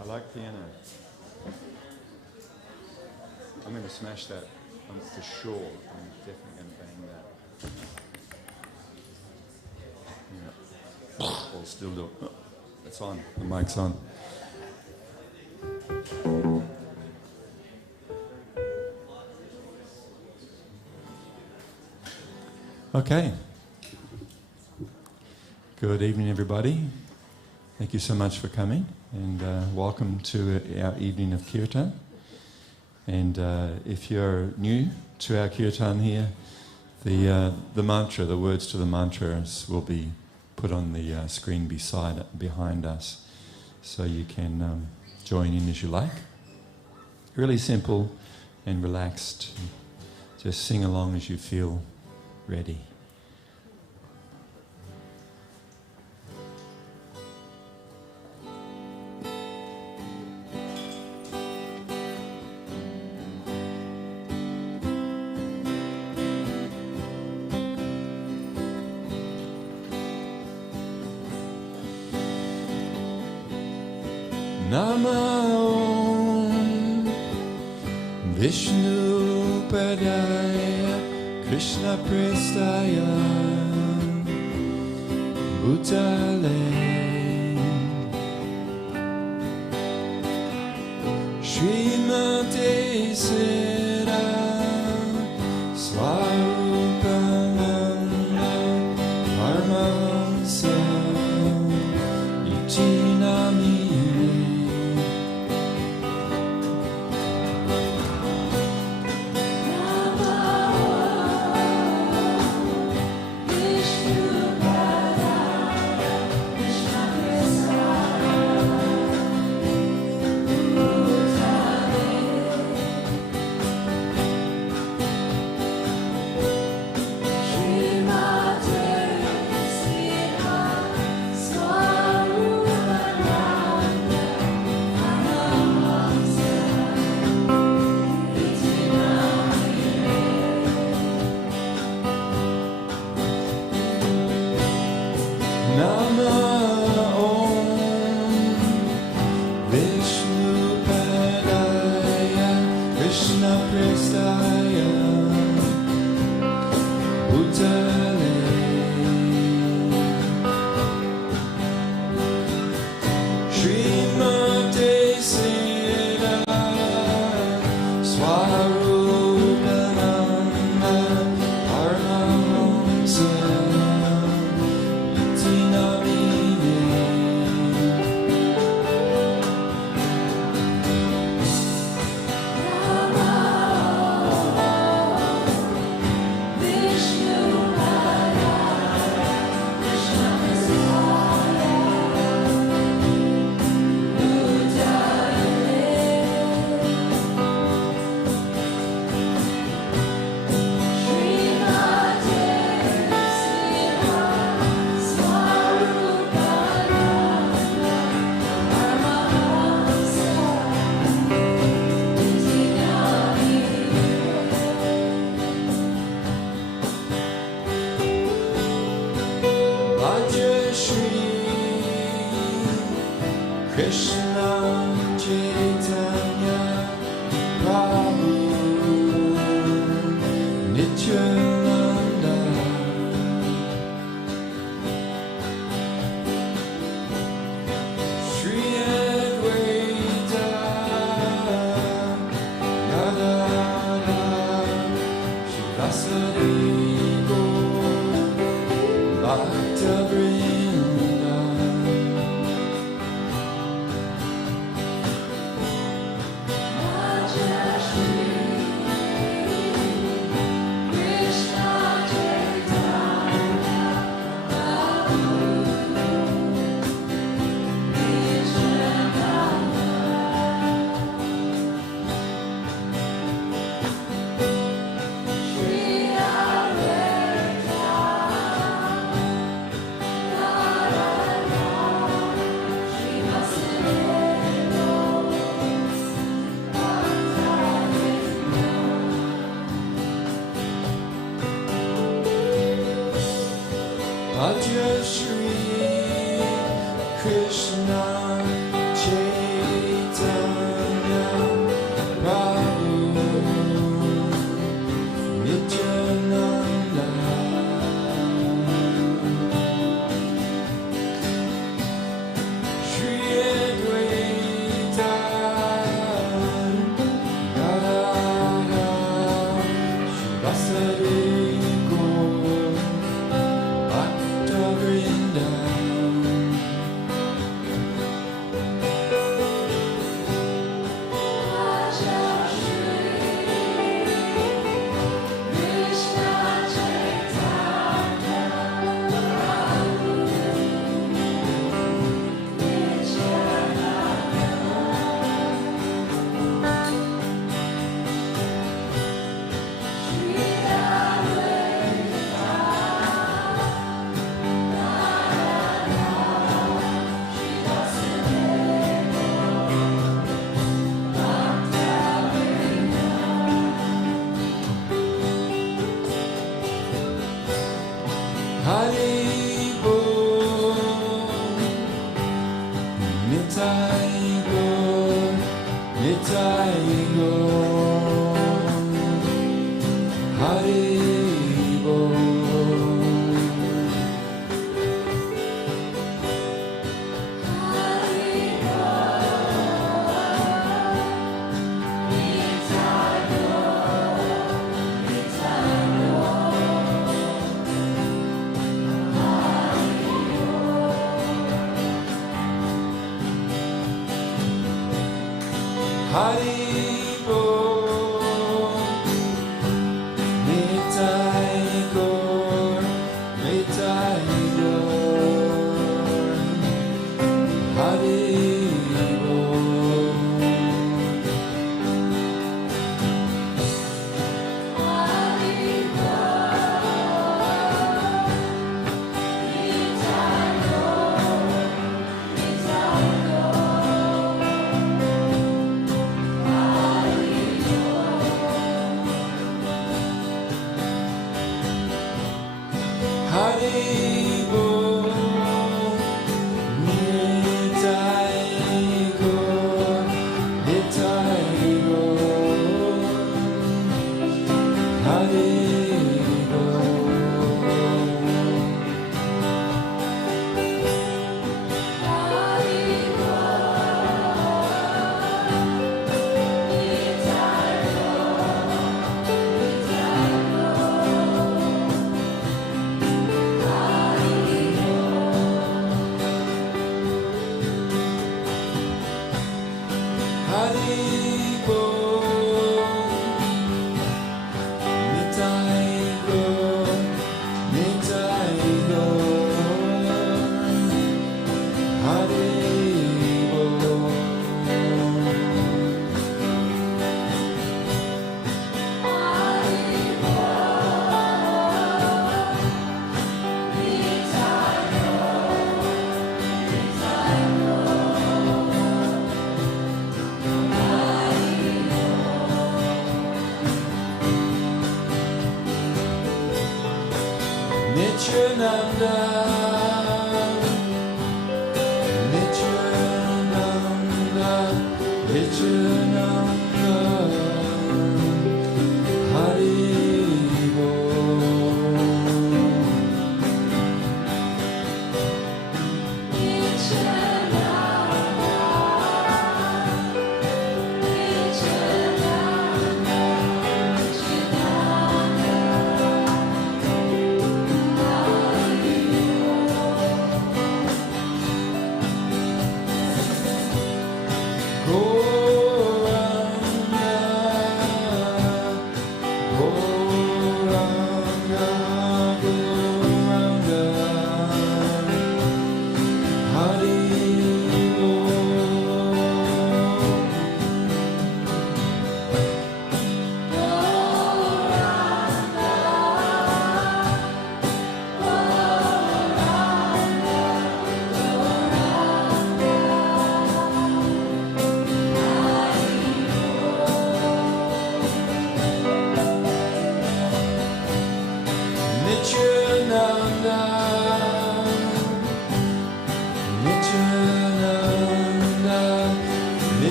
I like piano. I'm going to smash that for sure. I'm definitely going to bang that. Yeah. I'll still do it. Oh, it's on. The mic's on. Okay. Good evening, everybody. Thank you so much for coming, and welcome to our evening of kirtan. And if you're new to our kirtan here, the mantra, the words to the mantras will be put on the screen behind us, so you can join in as you like. Really simple and relaxed. Just sing along as you feel ready. Namo Vishnu Padaya Krishna Prestaya Bhutale Srimate Sera Swarupananda Paramahamsa Iti Nami Adya Shri Krishna Chaitanya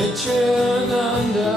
Nityananda,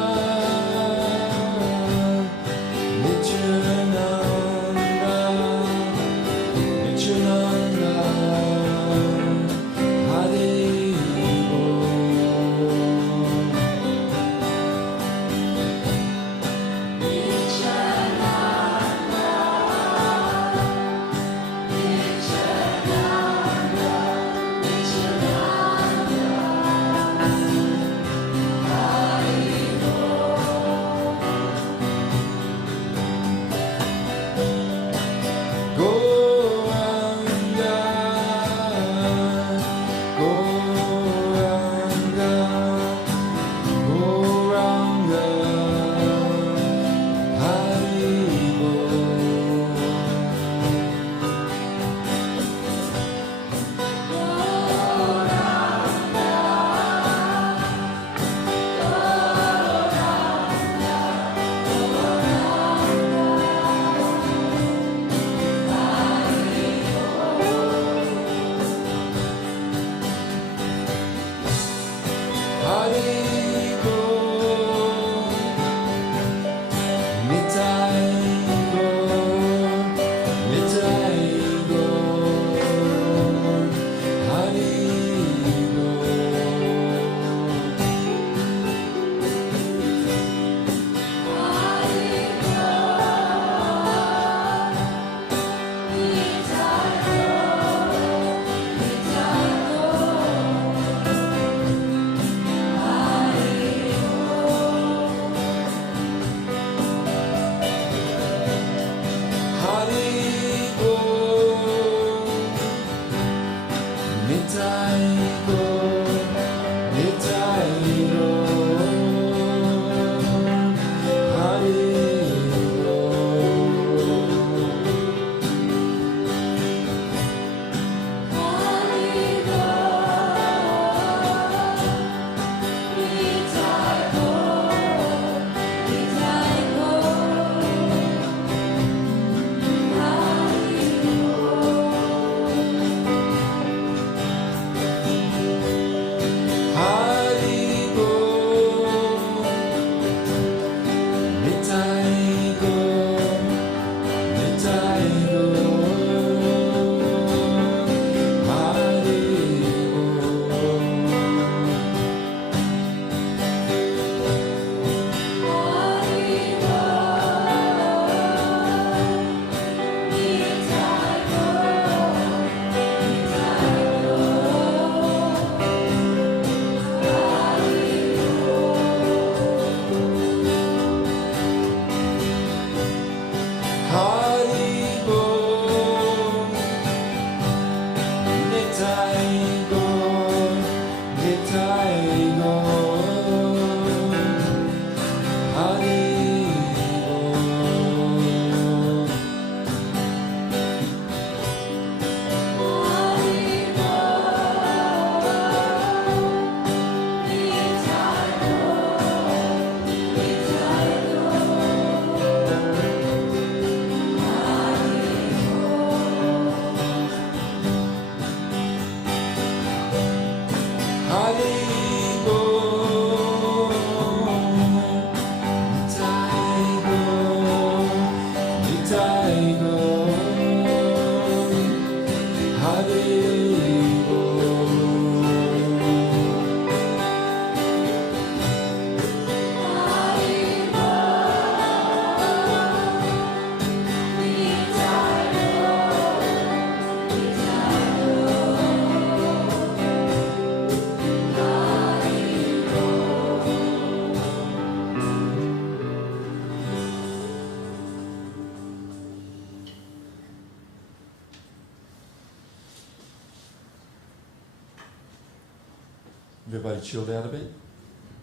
Everybody chilled out a bit?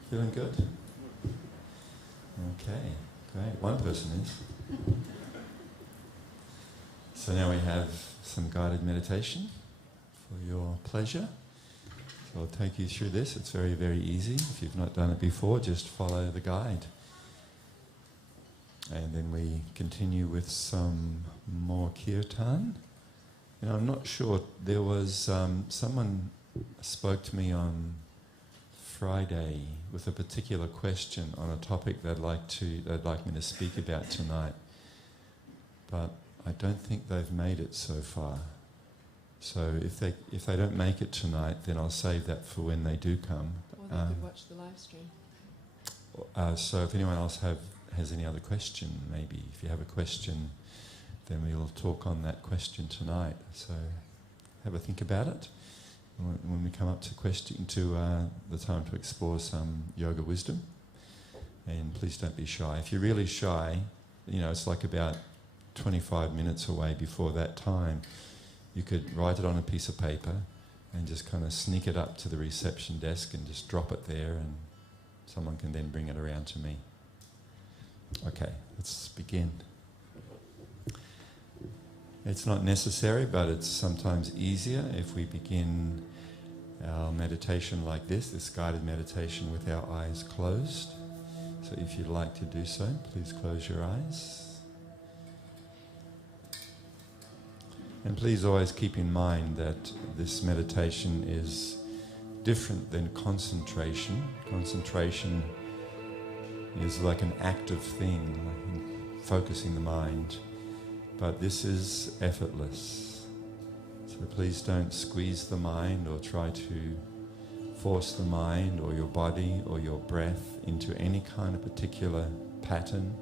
Feeling good? Okay, great. One person is. So now we have some guided meditation for your pleasure. So I'll take you through this. It's very, very easy. If you've not done it before, just follow the guide. And then we continue with some more kirtan. You know, I'm not sure, there was someone spoke to me on Friday with a particular question on a topic they'd like me to speak about tonight, but I don't think they've made it so far. So if they don't make it tonight, then I'll save that for when they do come. Or they could watch the live stream. So if anyone else has any other question, maybe if you have a question, then we'll talk on that question tonight. So have a think about it. When we come up to the time to explore some yoga wisdom, and please don't be shy. If you're really shy, you know, it's like about 25 minutes away before that time. You could write it on a piece of paper and just kind of sneak it up to the reception desk and just drop it there, and someone can then bring it around to me. Okay, let's begin. It's not necessary, but it's sometimes easier if we begin our meditation like this guided meditation with our eyes closed. So if you'd like to do so, please close your eyes. And please always keep in mind that this meditation is different than concentration. Concentration is like an active thing, like focusing the mind. But this is effortless. So please don't squeeze the mind or try to force the mind or your body or your breath into any kind of particular pattern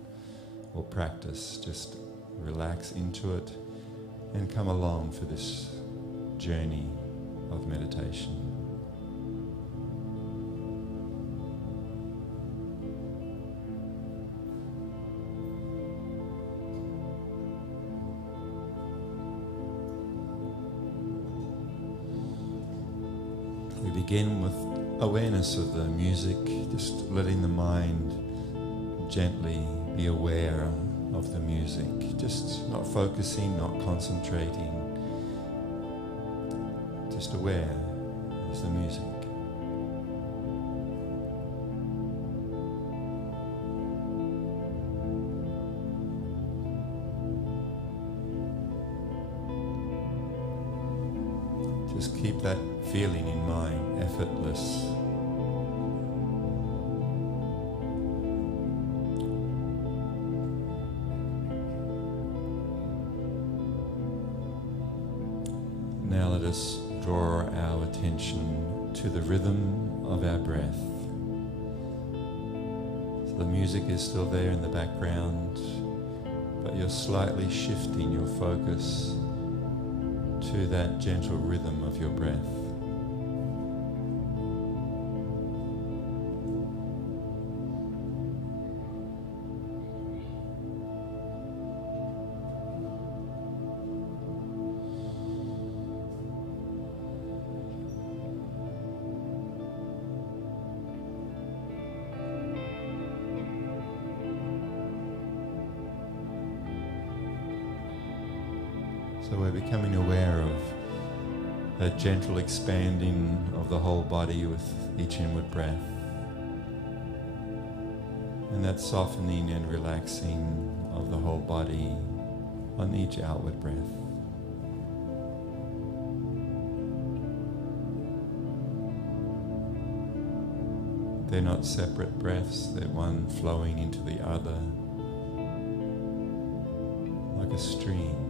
or practice. Just relax into it and come along for this journey of meditation. We begin with awareness of the music, just letting the mind gently be aware of the music, just not focusing, not concentrating, just aware of the music. Just keep that feeling in mind, effortless. Now let us draw our attention to the rhythm of our breath. So the music is still there in the background, but you're slightly shifting your focus to that gentle rhythm of your breath. So we're becoming aware of that gentle expanding of the whole body with each inward breath, and that softening and relaxing of the whole body on each outward breath. They're not separate breaths, they're one flowing into the other like a stream.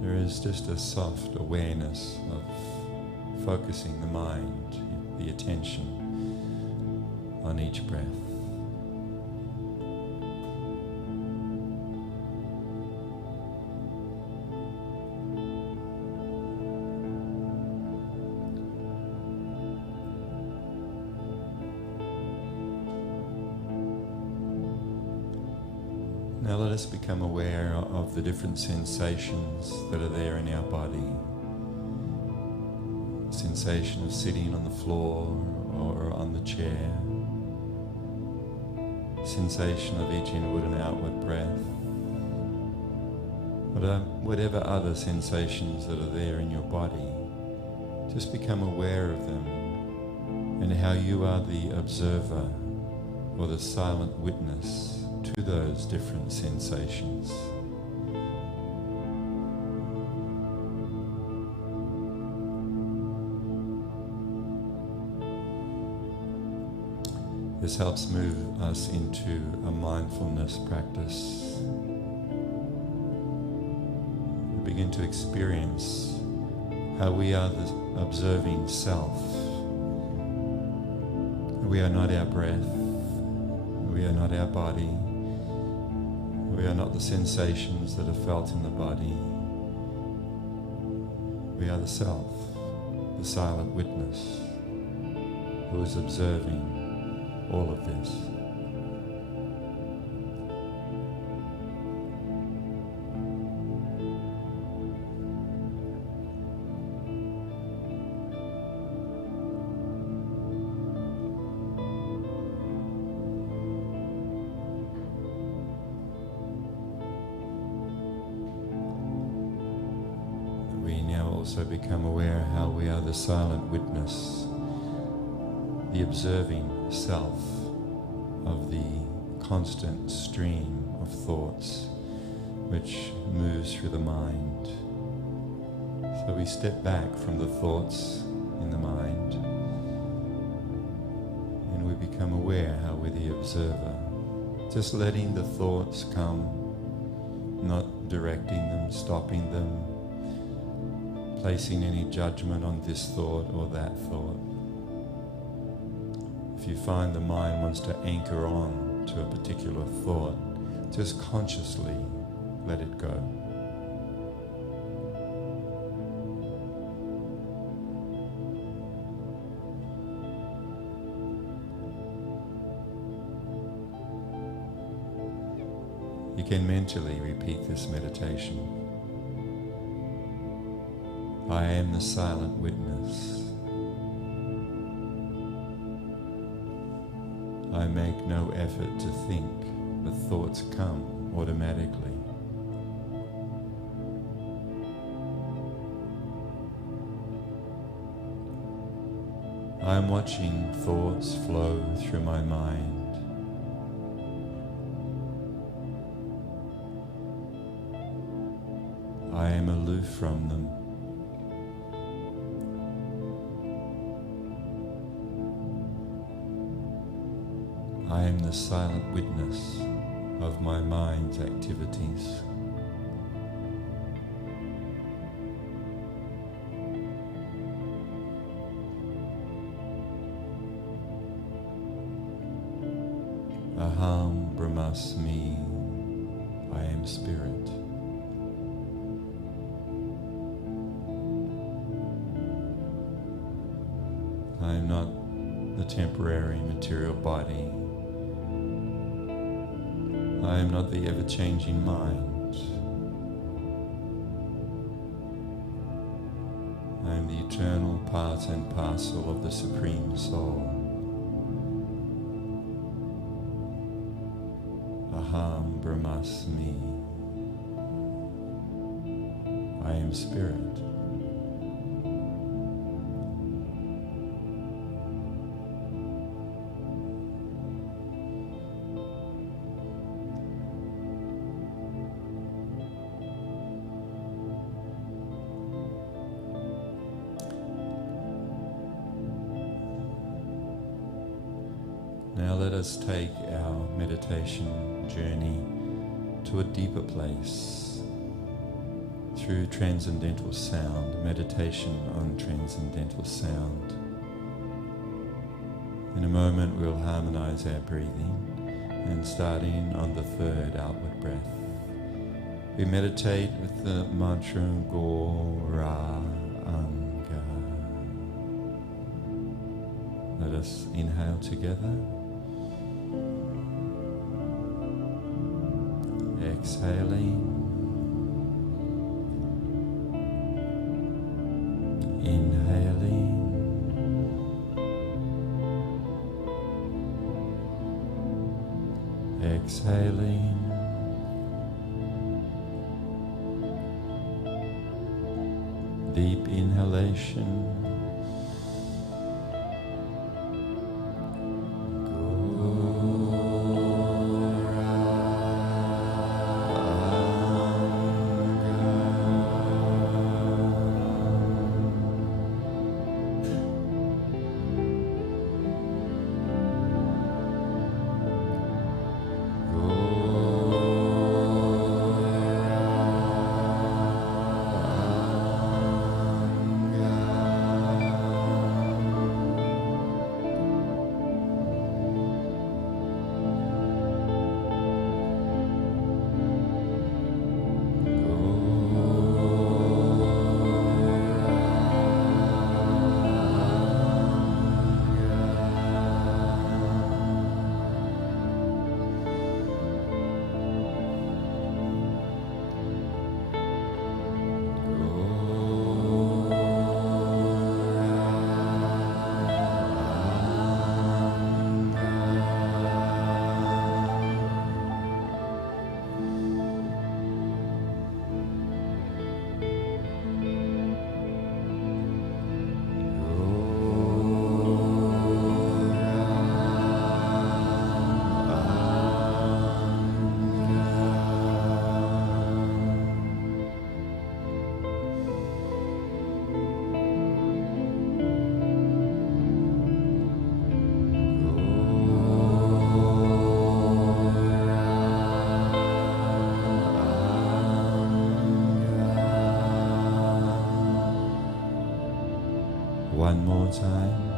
There is just a soft awareness of focusing the mind, the attention on each breath. Now let us become aware of the different sensations that are there in our body. Sensation of sitting on the floor or on the chair. Sensation of each inward and outward breath. Whatever other sensations that are there in your body, just become aware of them and how you are the observer or the silent witness to those different sensations. This helps move us into a mindfulness practice. We begin to experience how we are the observing self. We are not our breath. We are not our body. We are not the sensations that are felt in the body. We are the self, the silent witness, who is observing all of this. We now also become aware how we are the silent witness, the observing self of the constant stream of thoughts which moves through the mind. So we step back from the thoughts in the mind and we become aware how we're the observer, just letting the thoughts come, not directing them, stopping them, placing any judgment on this thought or that thought. If you find the mind wants to anchor on to a particular thought, just consciously let it go. You can mentally repeat this meditation. I am the silent witness. I make no effort to think, the thoughts come automatically. I am watching thoughts flow through my mind. I am aloof from them. I am the silent witness of my mind's activities. Aham Brahmasmi, I am spirit. I am not the temporary material body. I am not the ever-changing mind. I am the eternal part and parcel of the Supreme Soul. Aham Brahmasmi. I am spirit. Now let us take our meditation journey to a deeper place through transcendental sound, meditation on transcendental sound. In a moment we'll harmonize our breathing and starting on the third outward breath. We meditate with the mantra Go-Ra. Let us inhale together. exhaling, inhaling, exhaling, deep inhalation, one more time.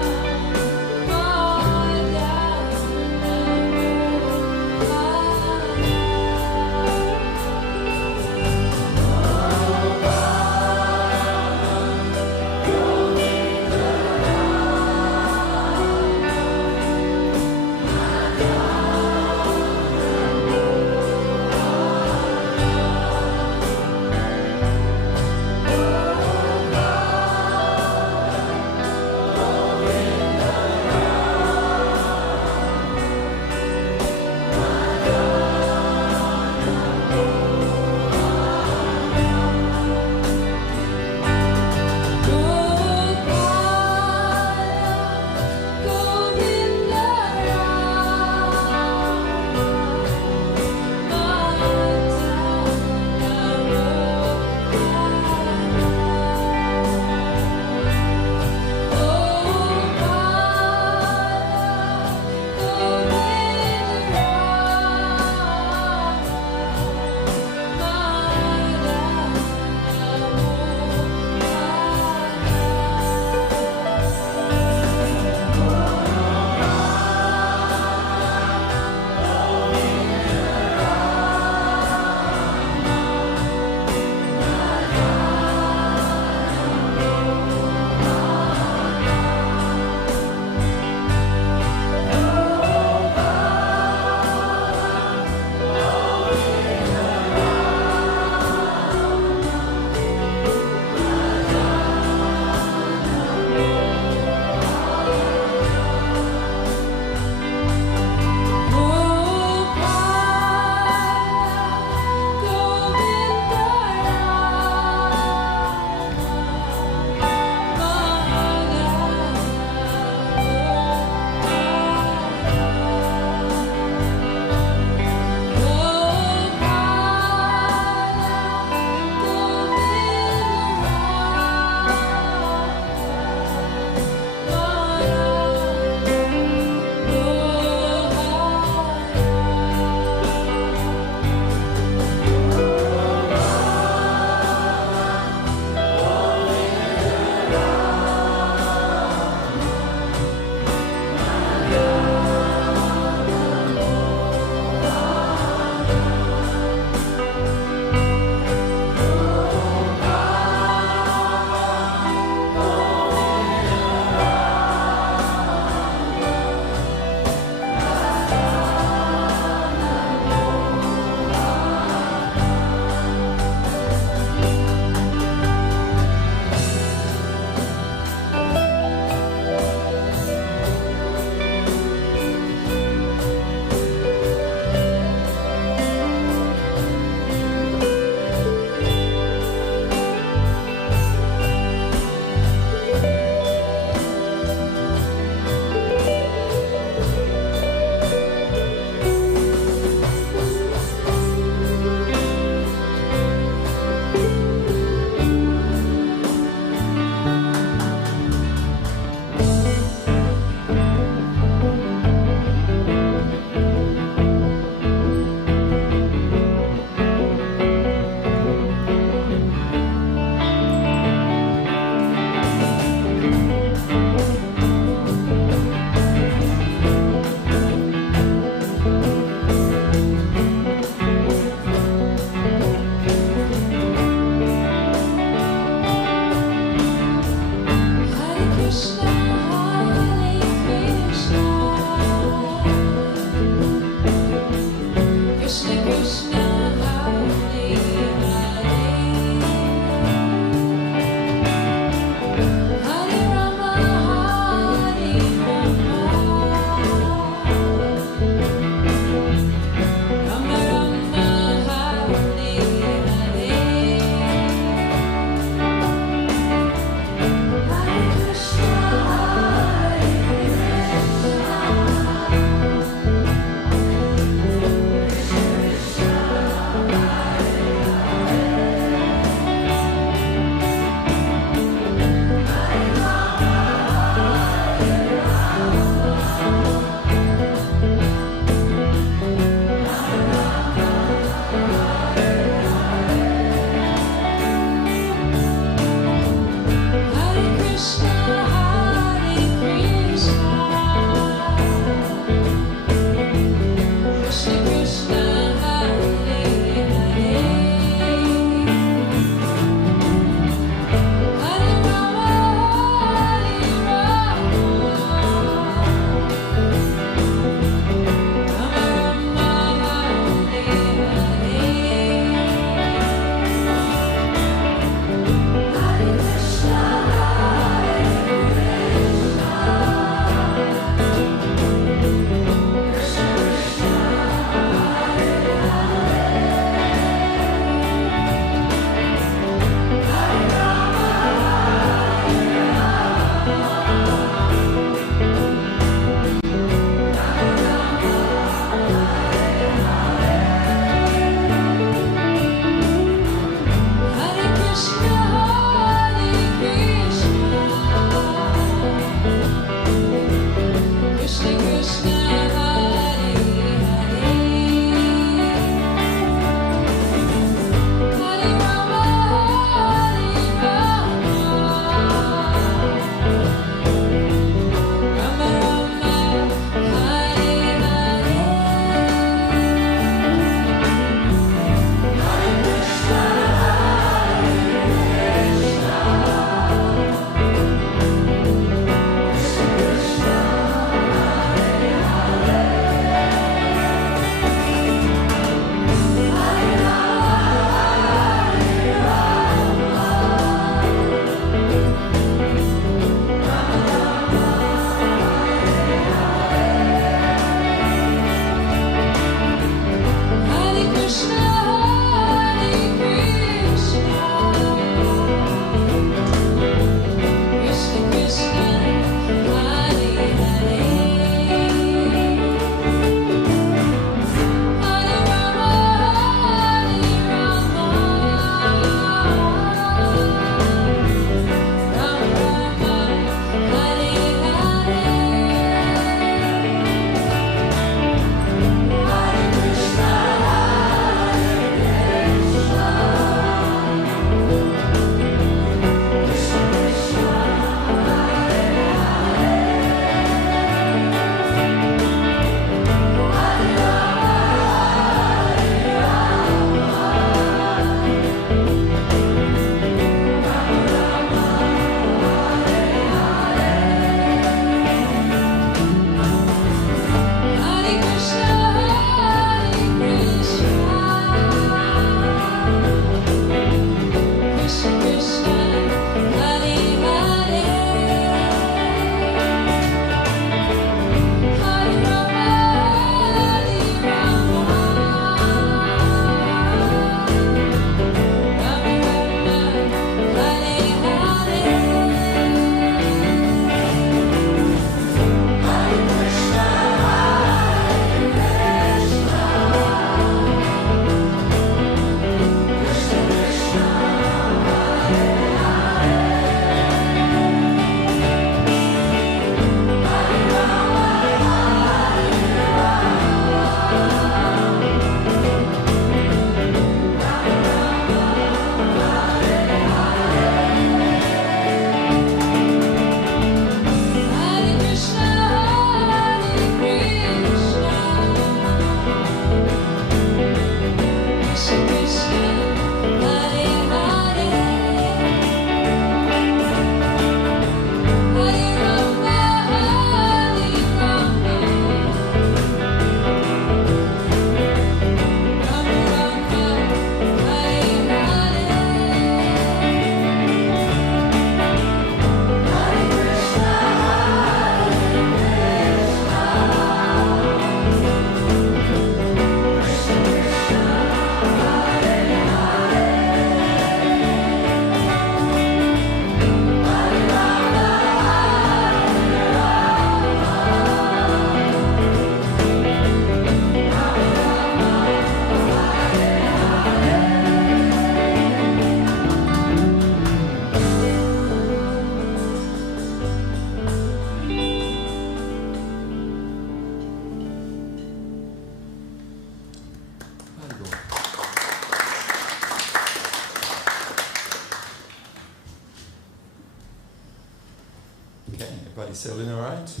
Okay, everybody settled in all right?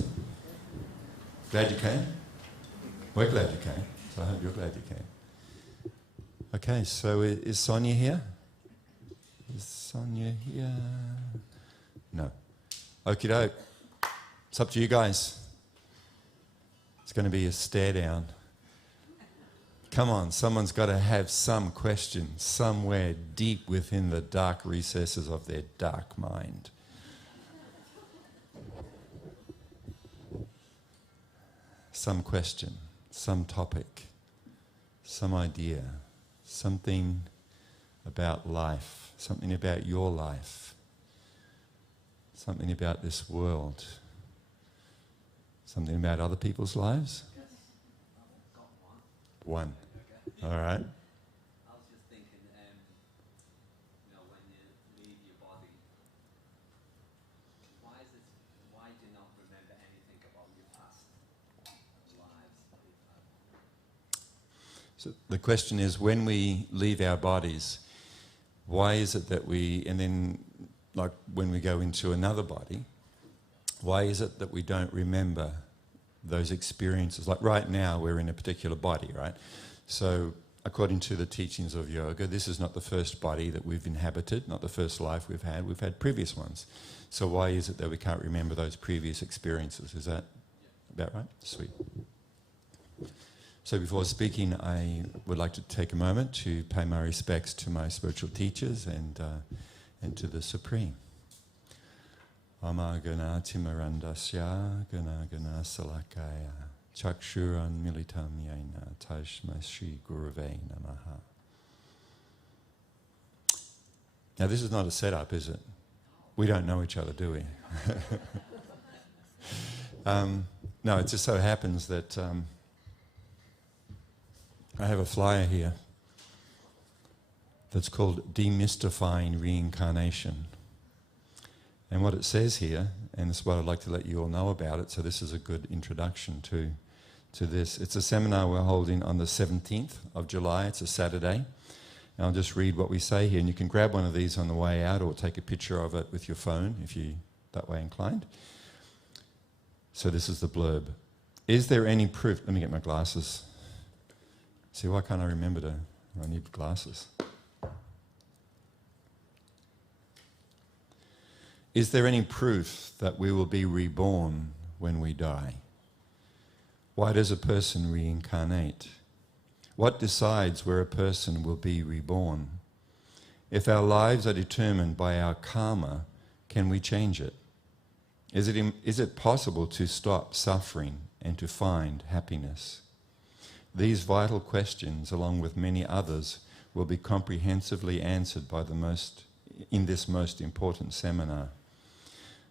Glad you came? We're glad you came, so I hope you're glad you came. Okay, so is Sonia here? Is Sonia here? No. Okie doke. It's up to you guys. It's going to be a stare down. Come on, someone's got to have some question somewhere deep within the dark recesses of their dark mind. Some question, some topic, some idea, something about life, something about your life, something about this world, something about other people's lives? Yes, I've got one. One. All right. I was just thinking, when you leave your body, why do you not remember anything about your past lives that you've had? So the question is, when we leave our bodies, why is it that and then like when we go into another body, why is it that we don't remember those experiences? Like right now, we're in a particular body, right? So according to the teachings of yoga, this is not the first body that we've inhabited, not the first life we've had. We've had previous ones. So why is it that we can't remember those previous experiences? Is that about right? Sweet. So before speaking, I would like to take a moment to pay my respects to my spiritual teachers and to the Supreme. Ama gana timarandasya gana gana salakaya chakshuran militam yena tashma shri gurave namaha. Now this is not a setup, is it? We don't know each other, do we? No, it just so happens that I have a flyer here that's called Demystifying Reincarnation. And what it says here, and it's what I'd like to let you all know about it, so this is a good introduction to this. It's a seminar we're holding on the 17th of July. It's a Saturday. And I'll just read what we say here, and you can grab one of these on the way out or take a picture of it with your phone if you're that way inclined. So this is the blurb. Is there any proof... Let me get my glasses. See, why can't I remember I need glasses. Is there any proof that we will be reborn when we die? Why does a person reincarnate? What decides where a person will be reborn? If our lives are determined by our karma, can we change it? Is it possible to stop suffering and to find happiness? These vital questions, along with many others, will be comprehensively answered in this most important seminar.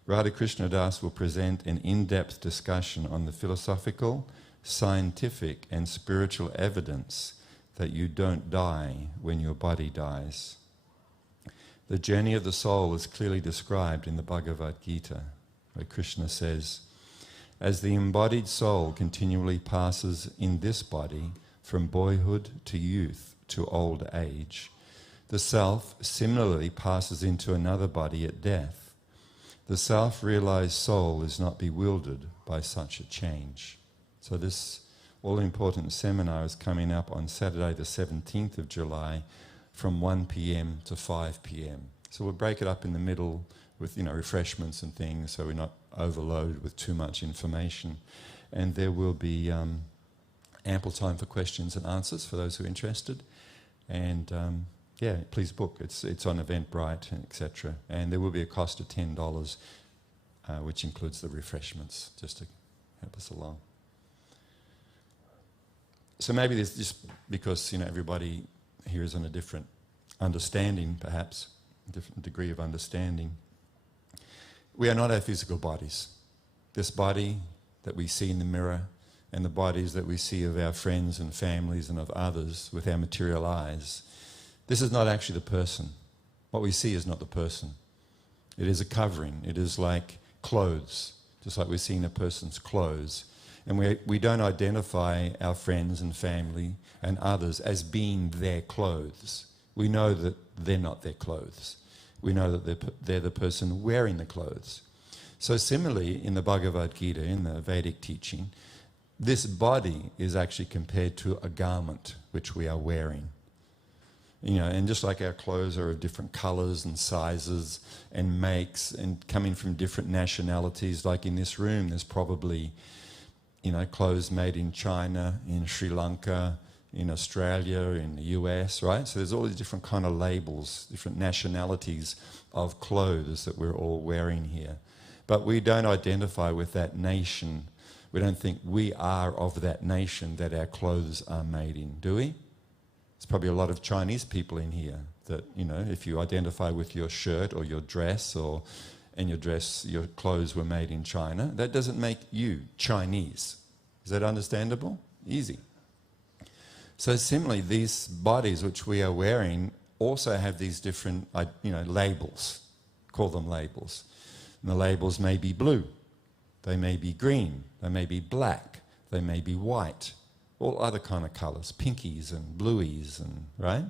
Radhakrishna Das will present an in-depth discussion on the philosophical, scientific and spiritual evidence that you don't die when your body dies. The journey of the soul is clearly described in the Bhagavad Gita, where Krishna says, as the embodied soul continually passes in this body from boyhood to youth to old age, the self similarly passes into another body at death. The self-realized soul is not bewildered by such a change. So this all-important seminar is coming up on Saturday the 17th of July from 1 p.m. to 5 p.m. So we'll break it up in the middle with refreshments and things so we're not overloaded with too much information. And there will be ample time for questions and answers for those who are interested. And please book. It's on Eventbrite, etc. And there will be a cost of $10, which includes the refreshments, just to help us along. So maybe there's just because everybody here is on a different understanding, perhaps a different degree of understanding. We are not our physical bodies. This body that we see in the mirror and the bodies that we see of our friends and families and of others with our material eyes, this is not actually the person. What we see is not the person. It is a covering. It is like clothes, just like we see in a person's clothes. And we don't identify our friends and family and others as being their clothes. We know that they're not their clothes. We know that they're the person wearing the clothes. So similarly, in the Bhagavad Gita, in the Vedic teaching, this body is actually compared to a garment which we are wearing. You know, and just like our clothes are of different colours and sizes and makes and coming from different nationalities, like in this room there's probably, you know, clothes made in China, in Sri Lanka, in Australia, in the US, right? So there's all these different kind of labels, different nationalities of clothes that we're all wearing here. But we don't identify with that nation. We don't think we are of that nation that our clothes are made in, do we? There's probably a lot of Chinese people in here that, you know, if you identify with your shirt or your dress and your clothes were made in China, that doesn't make you Chinese. Is that understandable? Easy. So similarly, these bodies which we are wearing also have these different, you know, labels. Call them labels. And the labels may be blue, they may be green, they may be black, they may be white, all other kind of colours, pinkies and blueies, and right?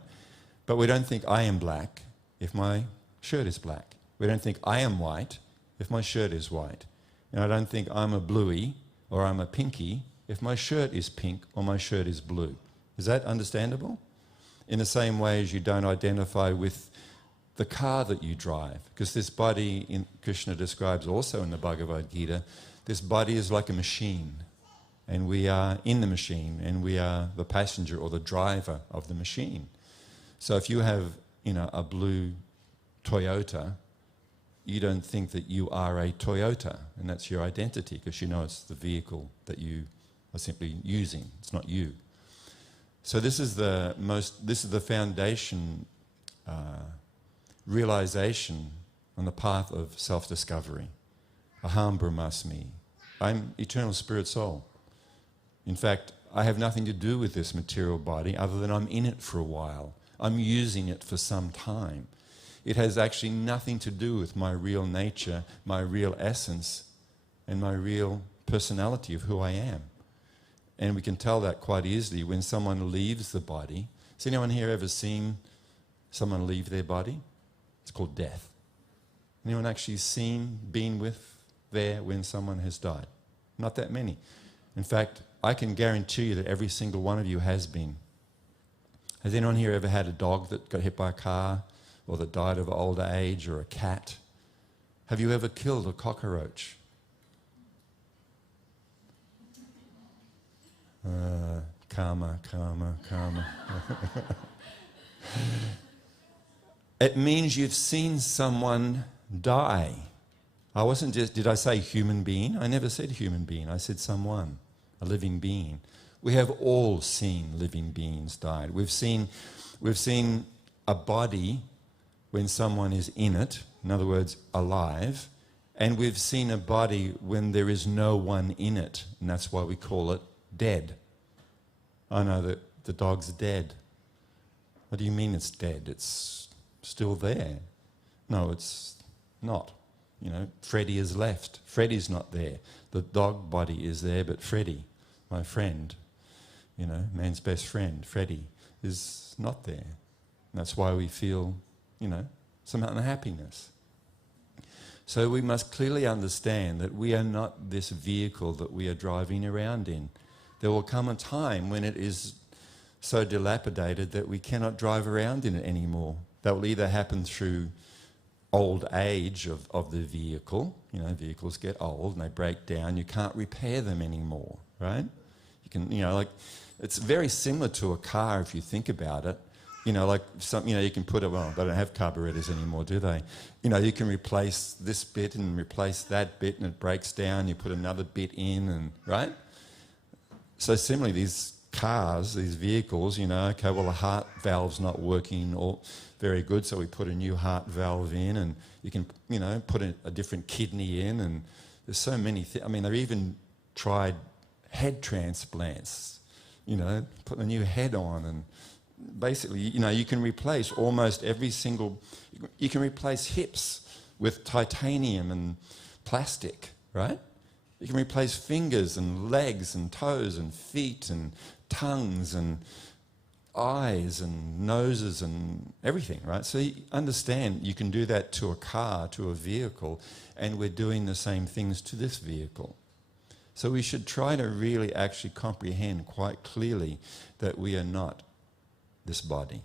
But we don't think I am black if my shirt is black. We don't think I am white if my shirt is white. And I don't think I'm a bluey or I'm a pinky if my shirt is pink or my shirt is blue. Is that understandable? In the same way as you don't identify with the car that you drive, because this body, Krishna describes also in the Bhagavad Gita, this body is like a machine, and we are in the machine, and we are the passenger or the driver of the machine. So if you have, you know, a blue Toyota, you don't think that you are a Toyota, and that's your identity, because you know it's the vehicle that you are simply using. It's not you. So this is the foundation realization on the path of self-discovery. Aham Brahmasmi. I'm eternal spirit soul. In fact, I have nothing to do with this material body other than I'm in it for a while. I'm using it for some time. It has actually nothing to do with my real nature, my real essence, and my real personality of who I am. And we can tell that quite easily when someone leaves the body. Has anyone here ever seen someone leave their body? It's called death. Anyone actually been there when someone has died? Not that many. In fact, I can guarantee you that every single one of you has been. Has anyone here ever had a dog that got hit by a car, or that died of old age, or a cat? Have you ever killed a cockroach? Karma. It means you've seen someone die. Did I say human being? I never said human being. I said someone, a living being. We have all seen living beings die. We've seen a body when someone is in it, in other words, alive, and we've seen a body when there is no one in it, and that's why we call it dead. I know that the dog's dead. What do you mean it's dead? It's still there. No, it's not. You know, Freddie has left. Freddie's not there. The dog body is there, but Freddie, my friend, you know, man's best friend, Freddie, is not there. And that's why we feel, you know, some unhappiness. So we must clearly understand that we are not this vehicle that we are driving around in. There will come a time when it is so dilapidated that we cannot drive around in it anymore. That will either happen through old age of the vehicle. You know, vehicles get old and they break down. You can't repair them anymore, right? You can, you know, like, it's very similar to a car if you think about it. You know, like you can put well, they don't have carburetors anymore, do they? You know, you can replace this bit and replace that bit and it breaks down, you put another bit in, and right? So similarly, these cars, these vehicles, you know, okay, well, the heart valve's not working all very good, so we put a new heart valve in, and you can, you know, put a different kidney in, and there's so many things. I mean, they've even tried head transplants, you know, put a new head on, and basically, you know, you can replace almost every single, you can replace hips with titanium and plastic, right? You can replace fingers and legs and toes and feet and tongues and eyes and noses and everything, right? So you understand you can do that to a car, to a vehicle, and we're doing the same things to this vehicle. So we should try to really actually comprehend quite clearly that we are not this body.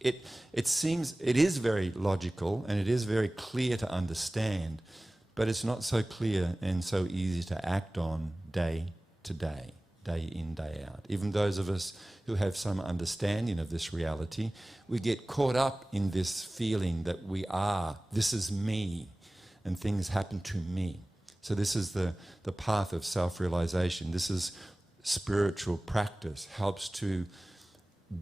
It seems, it is very logical and it is very clear to understand, but it's not so clear and so easy to act on day to day, day in, day out. Even those of us who have some understanding of this reality, we get caught up in this feeling that we are, this is me, and things happen to me. So this is the path of self-realization. This is spiritual practice, helps to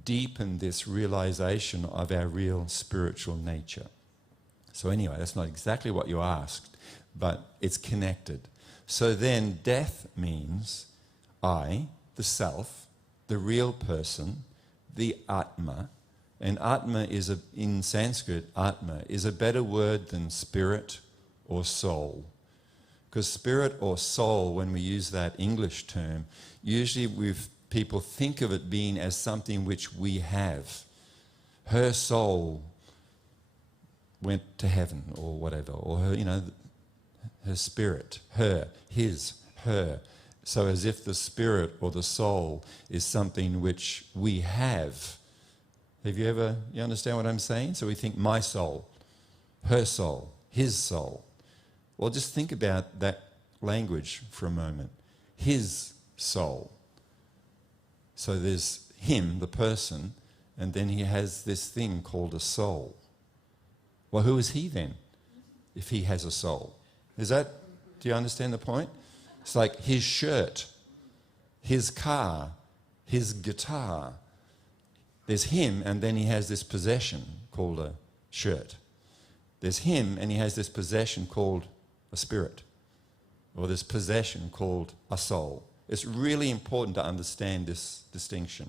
deepen this realization of our real spiritual nature. So anyway, that's not exactly what you asked, but it's connected. So then death means I, the self, the real person, the Atma, and Atma is, in Sanskrit, Atma is a better word than spirit or soul. Because spirit or soul, when we use that English term, usually people think of it being as something which we have. Her soul went to heaven or whatever, or her, her spirit, her, his, her. So as if the spirit or the soul is something which we have. You understand what I'm saying? So we think my soul, her soul, his soul. Well, just think about that language for a moment. His soul. So there's him, the person, and then he has this thing called a soul. Well, who is he then, if he has a soul? Do you understand the point? It's like his shirt, his car, his guitar. There's him, and then he has this possession called a shirt. There's him, and he has this possession called a spirit, or this possession called a soul. It's really important to understand this distinction.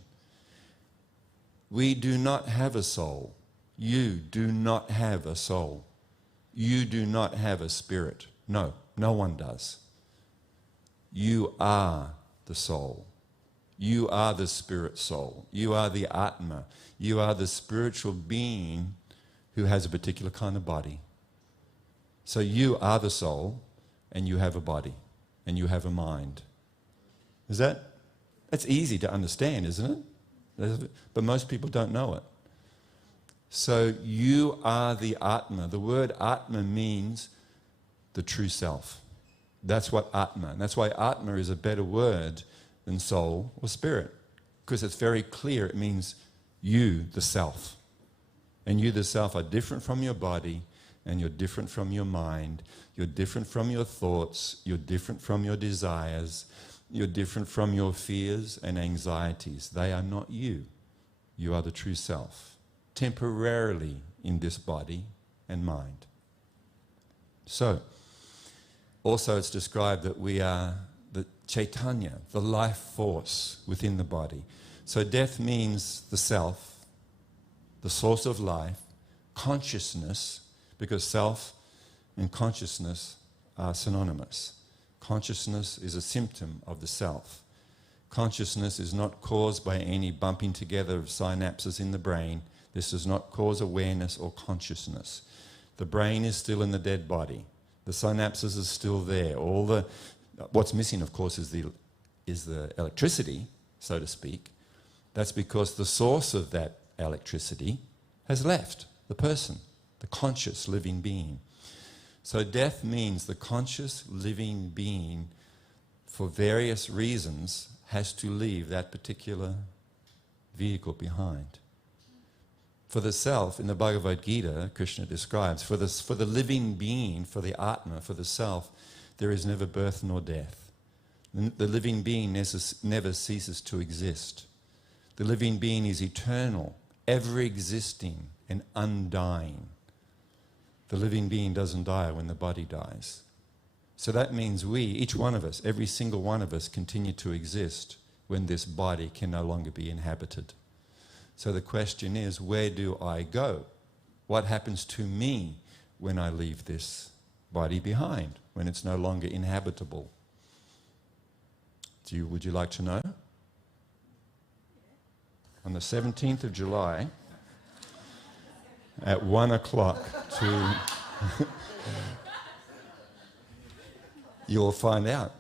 We do not have a soul. You do not have a soul. You do not have a spirit. No, no one does. You are the soul. You are the spirit soul. You are the Atma. You are the spiritual being who has a particular kind of body. So you are the soul, and you have a body, and you have a mind. That's easy to understand, isn't it? But most people don't know it. So you are the Atma. The word Atma means the true self. That's what Atma. And that's why Atma is a better word than soul or spirit, because it's very clear. It means you, the self. And you, the self, are different from your body, and you're different from your mind. You're different from your thoughts. You're different from your desires. You're different from your fears and anxieties. They are not you. You are the true self, temporarily in this body and mind. So, also it's described that we are the Chaitanya, the life force within the body. So death means the self, the source of life, consciousness, because self and consciousness are synonymous. Consciousness is a symptom of the self. Consciousness is not caused by any bumping together of synapses in the brain. This does not cause awareness or consciousness. The brain is still in the dead body. The synapses are still there. What's missing, of course, is the electricity, so to speak. That's because the source of that electricity has left the person, the conscious living being. So death means the conscious living being, for various reasons, has to leave that particular vehicle behind. For the self, in the Bhagavad Gita, Krishna describes, for the living being, for the Atma, for the self, there is never birth nor death. The living being never ceases to exist. The living being is eternal, ever existing and undying. The living being doesn't die when the body dies. So that means we, each one of us, every single one of us, continue to exist when this body can no longer be inhabited. So the question is, where do I go? What happens to me when I leave this body behind, when it's no longer inhabitable? Would you like to know? on the 17th of July at 1 o'clock to... You'll find out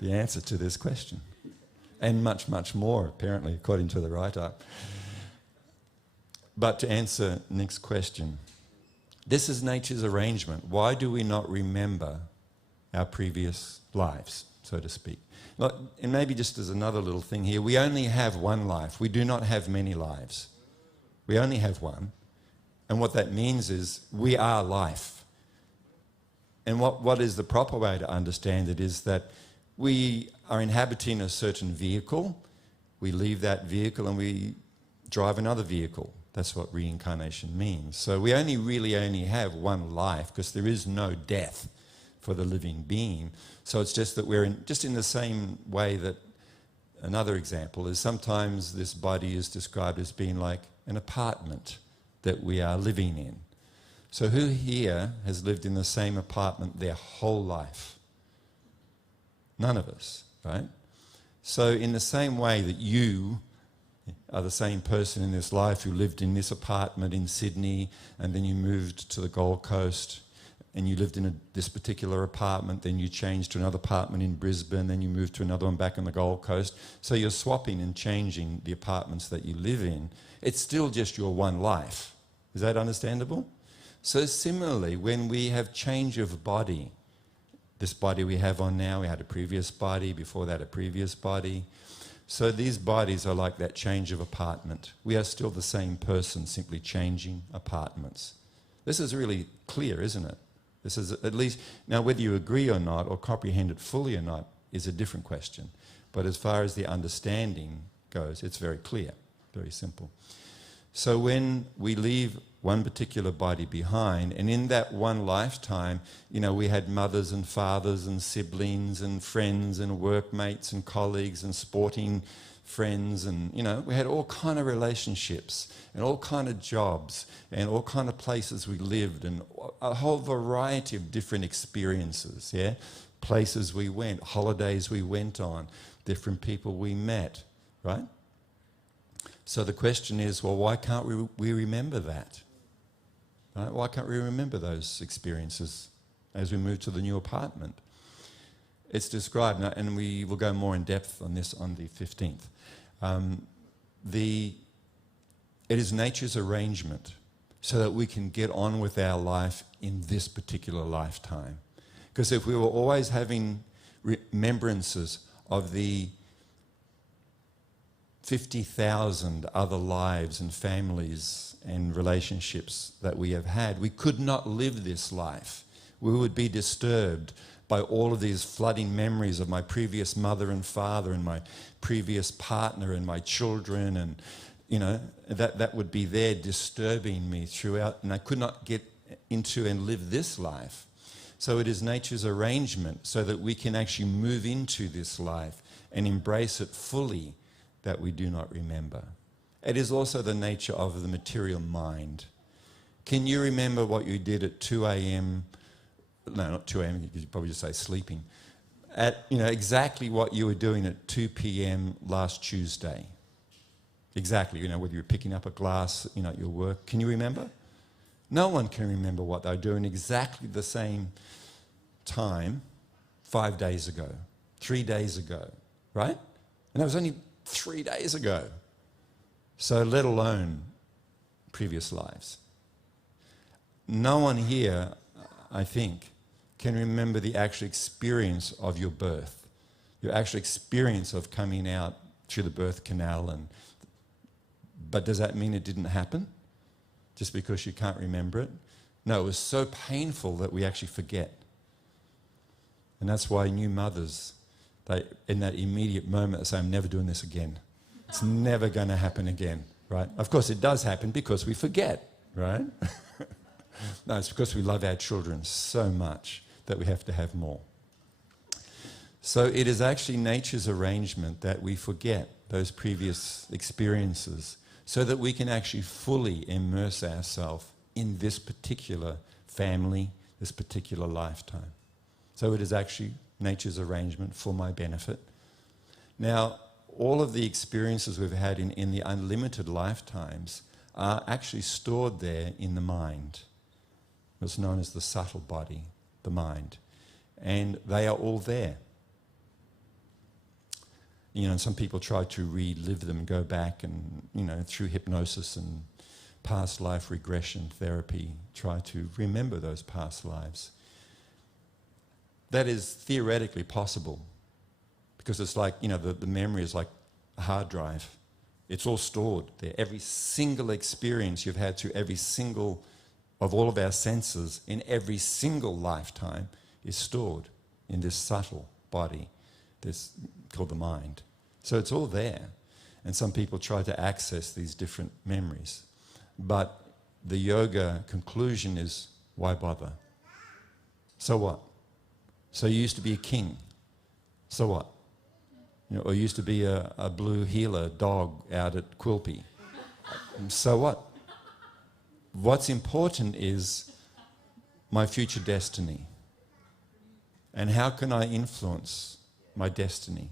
the answer to this question. And much, much more, apparently, according to the write-up. But to answer Nick's question, this is nature's arrangement. Why do we not remember our previous lives, so to speak? Look, and maybe just as another little thing here, we only have one life. We do not have many lives. We only have one. And what that means is we are life. And what is the proper way to understand it is that we are inhabiting a certain vehicle, we leave that vehicle and we drive another vehicle. That's what reincarnation means. So we really only have one life because there is no death for the living being. So it's just that we're just in the same way that another example is sometimes this body is described as being like an apartment that we are living in. So who here has lived in the same apartment their whole life? None of us, right? So in the same way that you are the same person in this life who lived in this apartment in Sydney and then you moved to the Gold Coast and you lived in this particular apartment, then you changed to another apartment in Brisbane, then you moved to another one back on the Gold Coast. So you're swapping and changing the apartments that you live in. It's still just your one life. Is that understandable? So similarly, when we have change of body, this body we have on now, we had a previous body, before that a previous body. So these bodies are like that change of apartment. We are still the same person, simply changing apartments. This is really clear, isn't it? This is at least, now whether you agree or not, or comprehend it fully or not, is a different question. But as far as the understanding goes, it's very clear, very simple. So when we leave one particular body behind, and in that one lifetime, we had mothers and fathers and siblings and friends and workmates and colleagues and sporting friends, and we had all kind of relationships and all kind of jobs and all kind of places we lived and a whole variety of different experiences, yeah? Places we went, holidays we went on, different people we met, right? So the question is, well, why can't we remember that? Right? Why can't we remember those experiences as we move to the new apartment? It's described, and we will go more in depth on this on the 15th. It is nature's arrangement so that we can get on with our life in this particular lifetime. Because if we were always having remembrances of the 50,000 other lives and families and relationships that we have had, we could not live this life. We would be disturbed by all of these flooding memories of my previous mother and father and my previous partner and my children, and that would be there disturbing me throughout, and I could not get into and live this life. So it is nature's arrangement so that we can actually move into this life and embrace it fully, that we do not remember. It is also the nature of the material mind. Can you remember what you did at 2 a.m.? No, not 2 a.m., you could probably just say sleeping. At exactly what you were doing at 2 p.m. last Tuesday. Exactly, whether you're picking up a glass, at your work. Can you remember? No one can remember what they're doing exactly the same time 5 days ago, 3 days ago, right? And that was only 3 days ago. So let alone previous lives. No one here, I think, can remember the actual experience of your birth, your actual experience of coming out through the birth canal. But does that mean it didn't happen? Just because you can't remember it? No, it was so painful that we actually forget. And that's why new mothers, in that immediate moment, they say, I'm never doing this again. It's never going to happen again, right? Of course, it does happen because we forget, right? No, it's because we love our children so much that we have to have more. So it is actually nature's arrangement that we forget those previous experiences so that we can actually fully immerse ourselves in this particular family, this particular lifetime. So it is actually nature's arrangement for my benefit. Now, all of the experiences we've had in the unlimited lifetimes are actually stored there in the mind. It's known as the subtle body, the mind. And they are all there. You know, and some people try to relive them, go back and, you know, through hypnosis and past life regression therapy, try to remember those past lives. That is theoretically possible because it's like, you know, the memory is like a hard drive. It's all stored there. Every single experience you've had through every single of all of our senses in every single lifetime is stored in this subtle body, this called the mind. So it's all there. And some people try to access these different memories. But the yoga conclusion is, why bother? So what? So you used to be a king. So what? You know, or used to be a blue heeler dog out at Quilpie. So what? What's important is my future destiny. And how can I influence my destiny?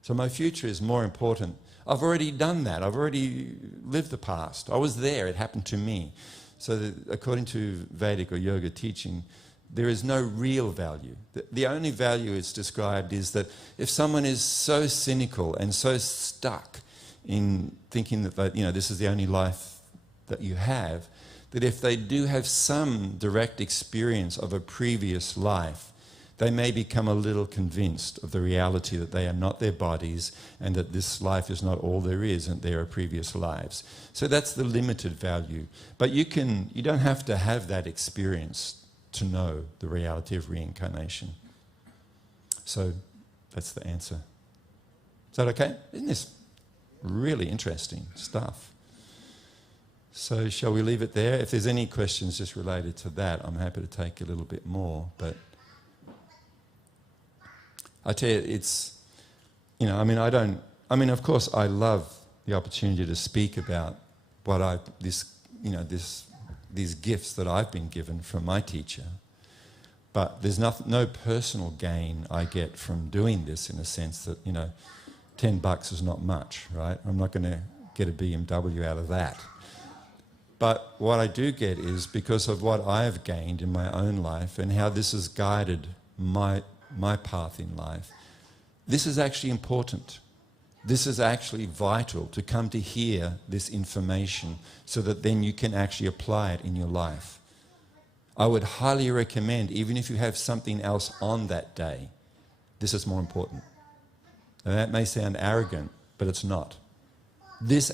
So my future is more important. I've already done that. I've already lived the past. I was there. It happened to me. So that according to Vedic or yoga teaching, there is no real value. The only value it's described is that if someone is so cynical and so stuck in thinking that, you know, this is the only life that you have, that if they do have some direct experience of a previous life, they may become a little convinced of the reality that they are not their bodies and that this life is not all there is and there are previous lives. So that's the limited value. But you don't have to have that experience to know the reality of reincarnation. So that's the answer. Is that okay? Isn't this really interesting stuff? So shall we leave it there? If there's any questions just related to that, I'm happy to take a little bit more. But I tell you, it's, you know, of course I love the opportunity to speak about what these gifts that I've been given from my teacher. But there's no personal gain I get from doing this, in a sense that, you know, $10 is not much, right? I'm not going to get a BMW out of that. But what I do get is because of what I've gained in my own life and how this has guided my path in life, this is actually important. This is actually vital to come to hear this information so that then you can actually apply it in your life. I would highly recommend, even if you have something else on that day, this is more important. Now, that may sound arrogant, but it's not. This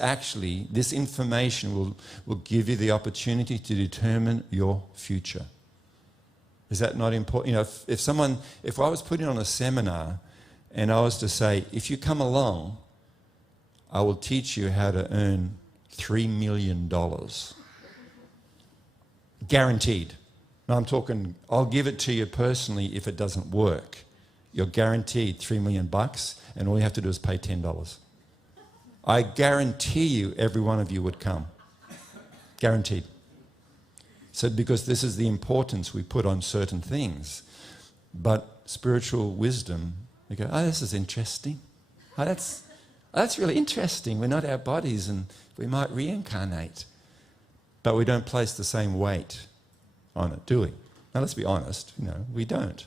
information will give you the opportunity to determine your future. Is that not important? You know, if I was putting on a seminar and I was to say, if you come along, I will teach you how to earn $3 million. Guaranteed. No, I'm talking, I'll give it to you personally if it doesn't work. You're guaranteed $3 million and all you have to do is pay $10. I guarantee you every one of you would come. Guaranteed. So because this is the importance we put on certain things. But spiritual wisdom, we go, oh, this is interesting. Oh, that's really interesting. We're not our bodies and we might reincarnate. But we don't place the same weight on it, do we? Now let's be honest, you know, we don't.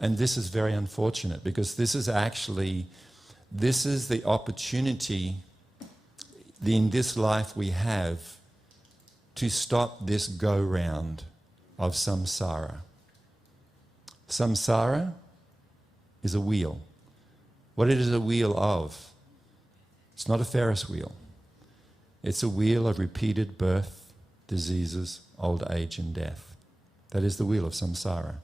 And this is very unfortunate because this is the opportunity in this life we have to stop this go-round of samsara. Samsara is a wheel. What it is a wheel of? It's not a Ferris wheel. It's a wheel of repeated birth, diseases, old age and death. That is the wheel of samsara.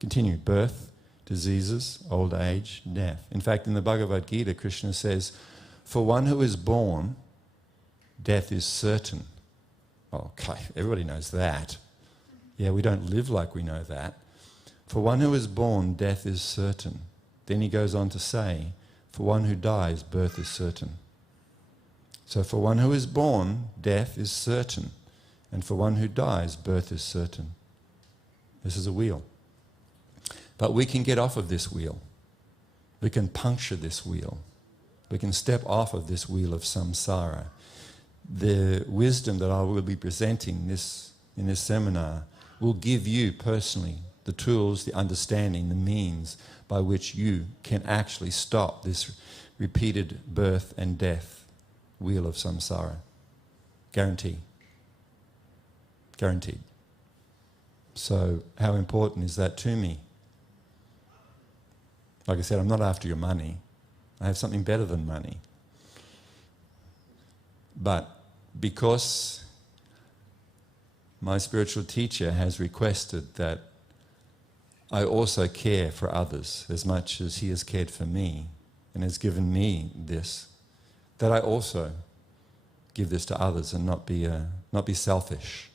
Continue. Birth, diseases, old age, death. In fact, in the Bhagavad Gita, Krishna says, for one who is born, death is certain. Okay, everybody knows that. Yeah, we don't live like we know that. For one who is born, death is certain. Then he goes on to say, for one who dies, birth is certain. So for one who is born, death is certain. And for one who dies, birth is certain. This is a wheel. But we can get off of this wheel. We can puncture this wheel. We can step off of this wheel of samsara. The wisdom that I will be presenting in this seminar will give you personally the tools, the understanding, the means by which you can actually stop this repeated birth and death wheel of samsara. Guaranteed. Guaranteed. So how important is that to me? Like I said, I'm not after your money. I have something better than money. But because my spiritual teacher has requested that I also care for others as much as he has cared for me and has given me this, that I also give this to others and not be selfish.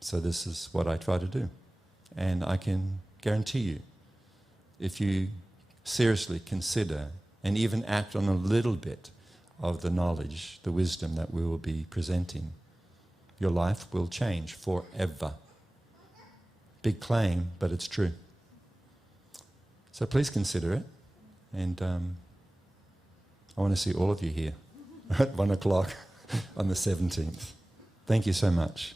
So this is what I try to do. And I can guarantee you, if you seriously consider and even act on a little bit of the knowledge, the wisdom that we will be presenting, your life will change forever. Big claim, but it's true. So please consider it. And I want to see all of you here at 1 o'clock on the 17th. Thank you so much.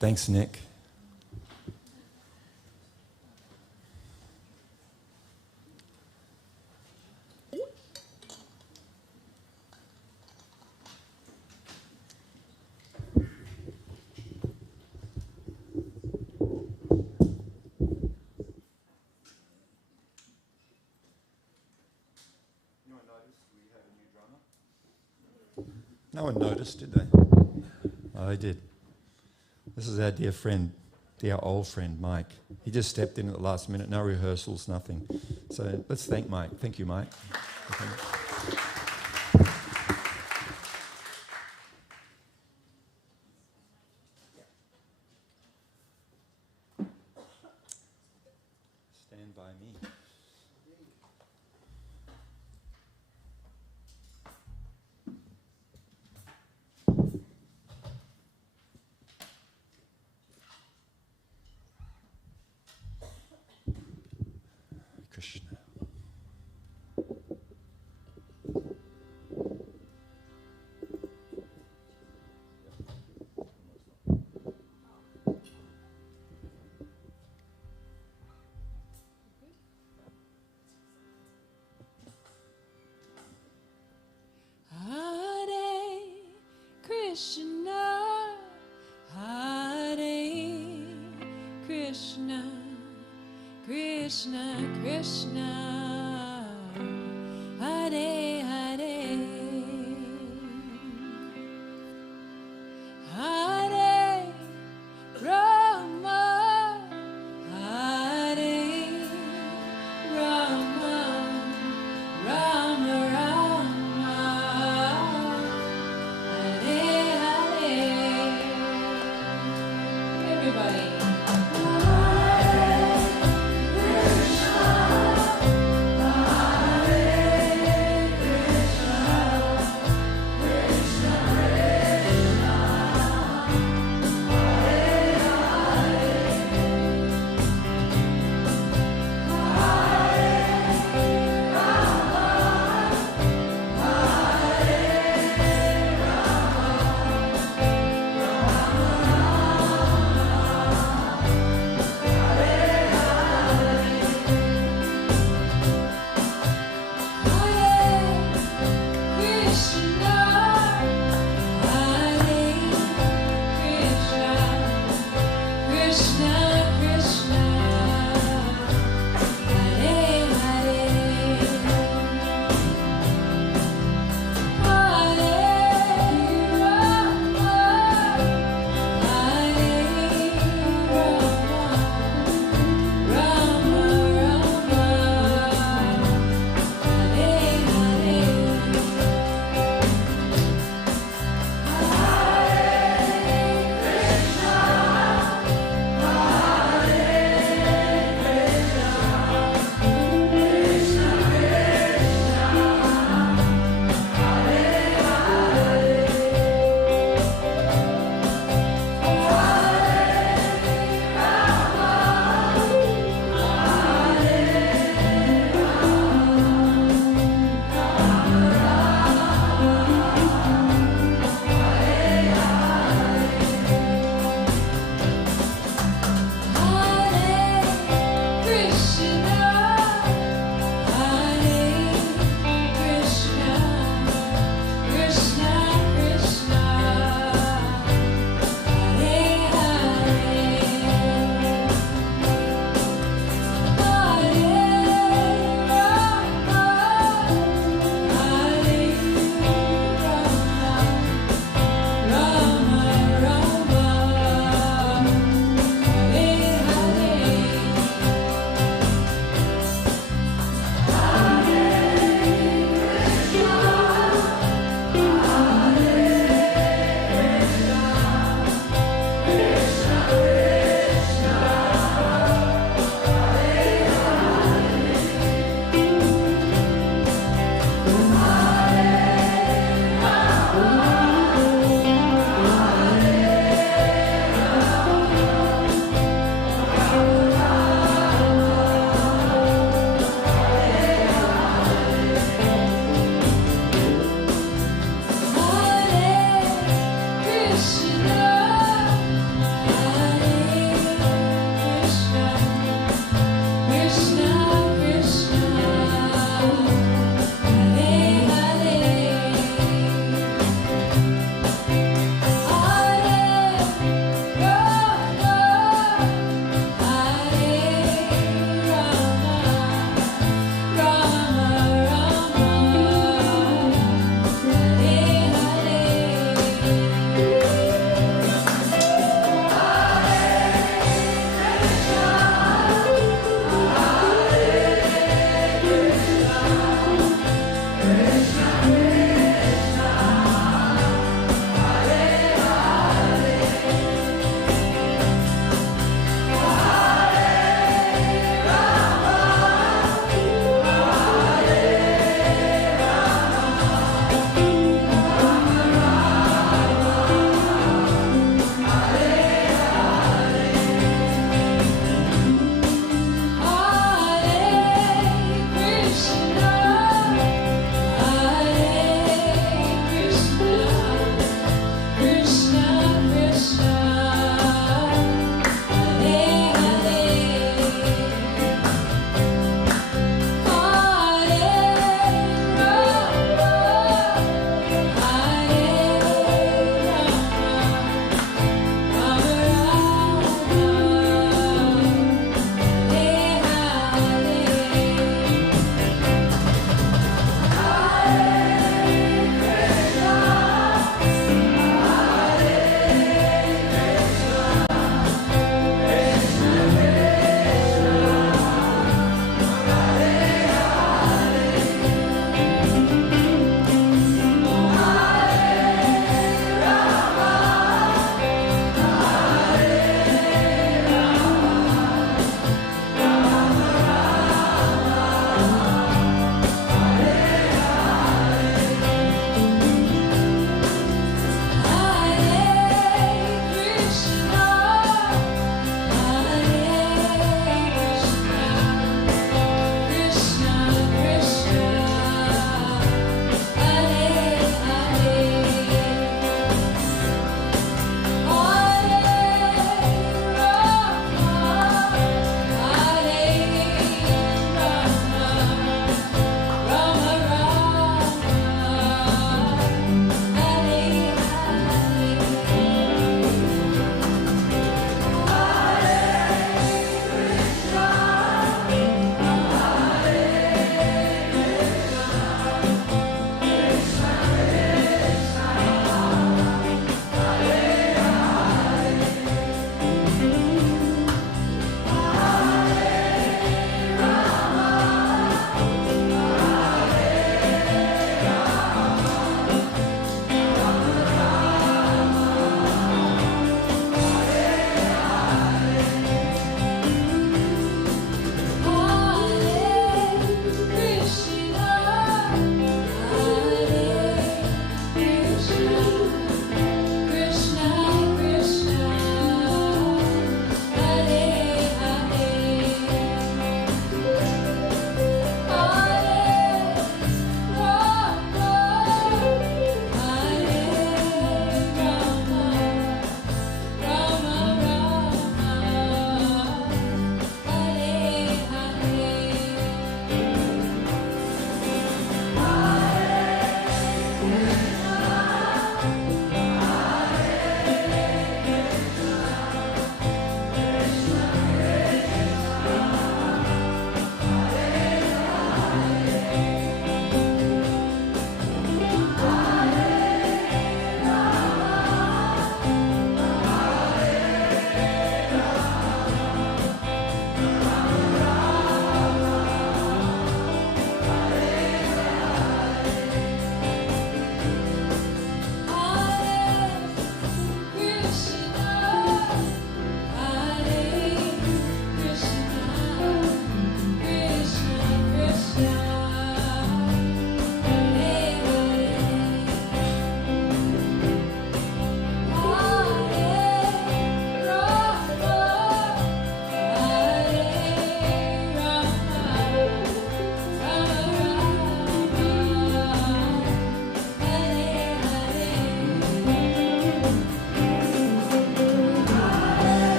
Thanks, Nick. No one noticed, did they? Oh, they did. This is our dear friend, our old friend, Mike. He just stepped in at the last minute, no rehearsals, nothing. So let's thank Mike. Thank you, Mike. Stand by me. Krishna. Hare Krishna, Hare Krishna, Krishna Krishna, Hare Hare, Hare Rama, Hare Rama, Rama Rama, Hare Hare. Everybody. Hare Krishna.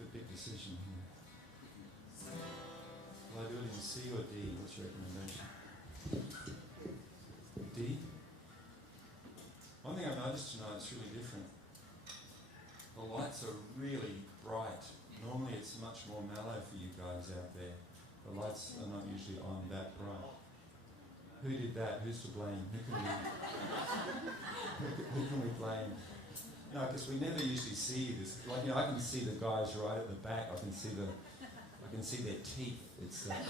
have a big decision here. Will I do it in C or D? What's your recommendation? D? One thing I've noticed tonight is really different. The lights are really bright. Normally it's much more mellow for you guys out there. The lights are not usually on that bright. Who did that? Who's to blame? Who can we blame? No, because we never usually see this. Like, I can see the guys right at the back. I can see their teeth. It's that.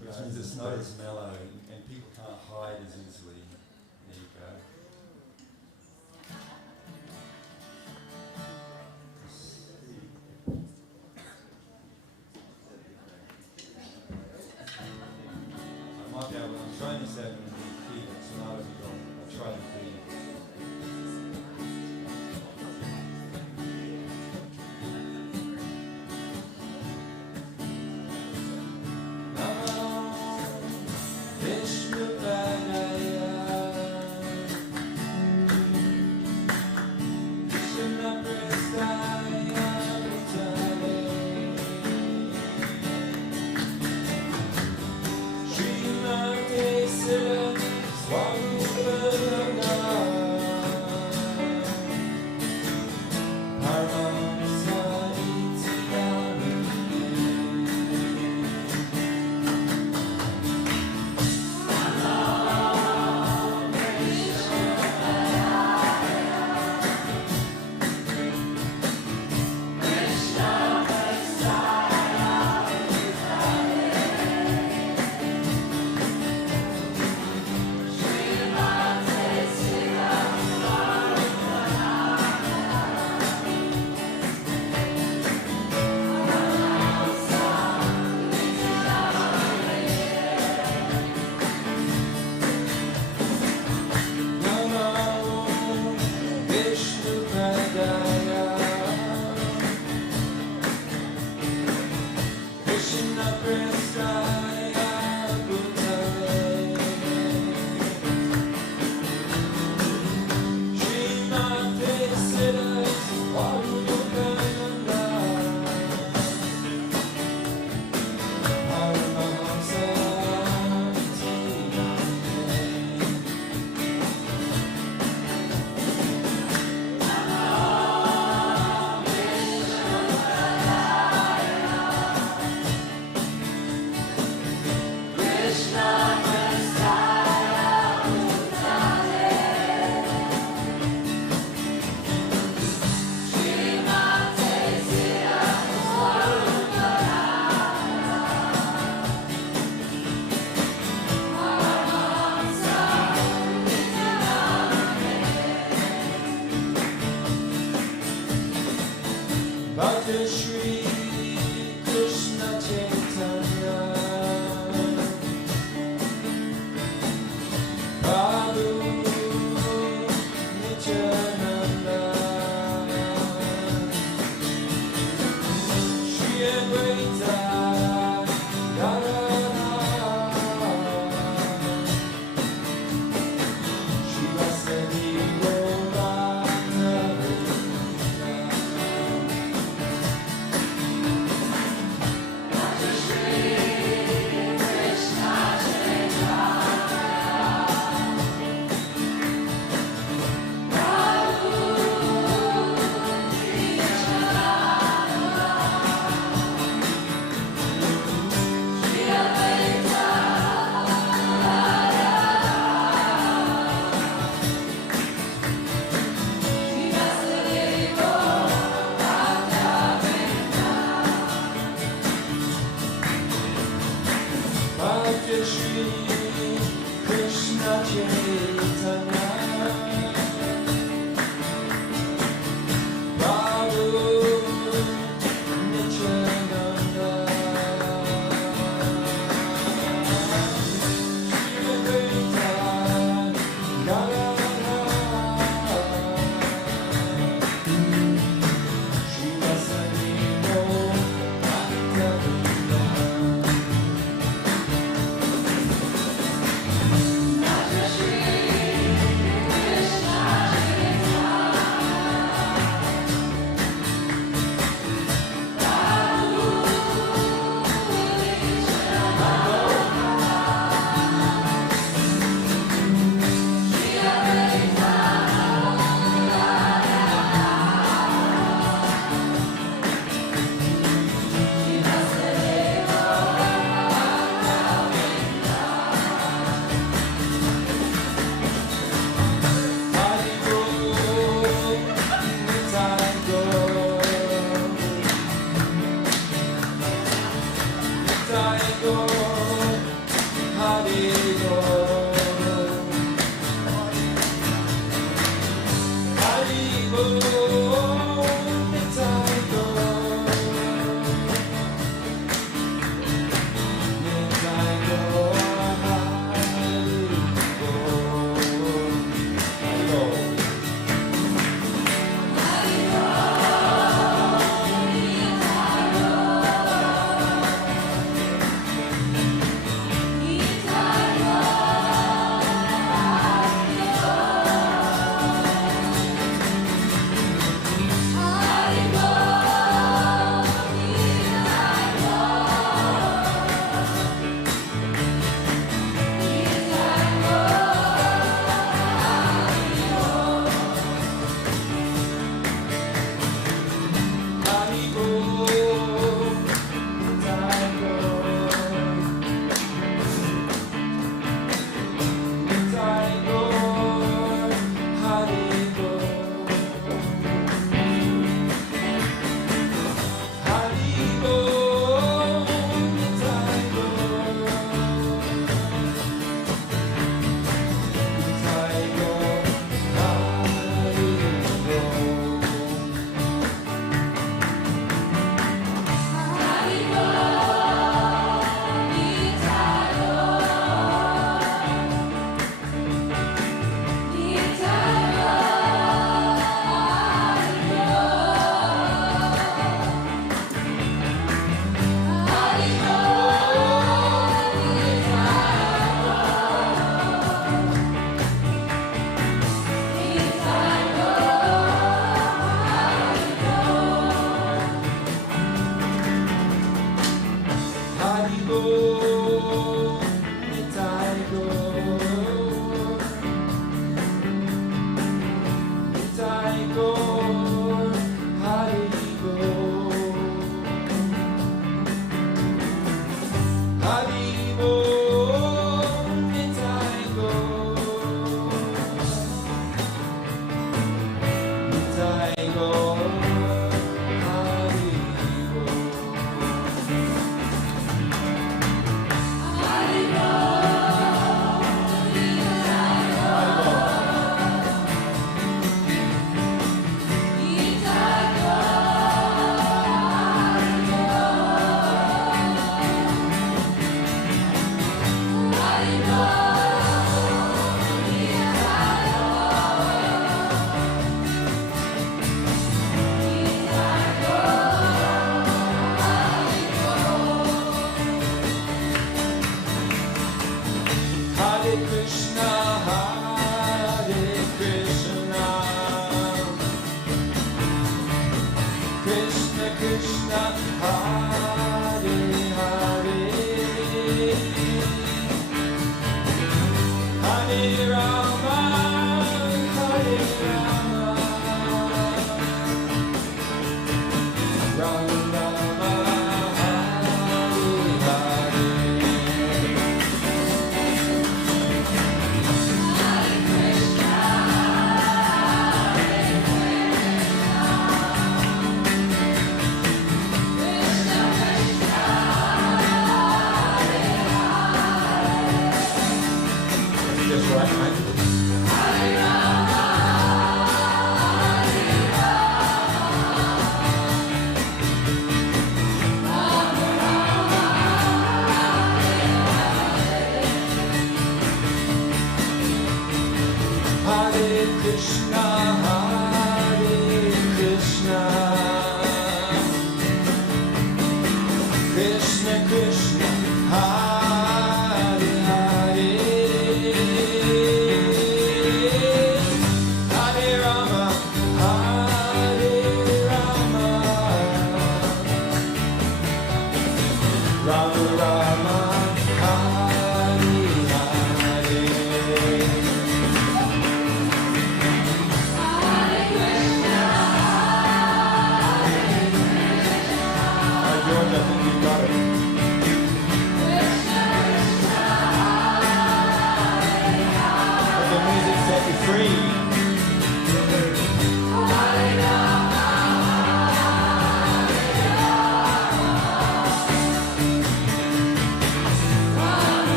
Which means it's not as mellow, and people can't hide as easily. There you go. I might be able. I'm trying this out in the key, but tonight I'll try the key.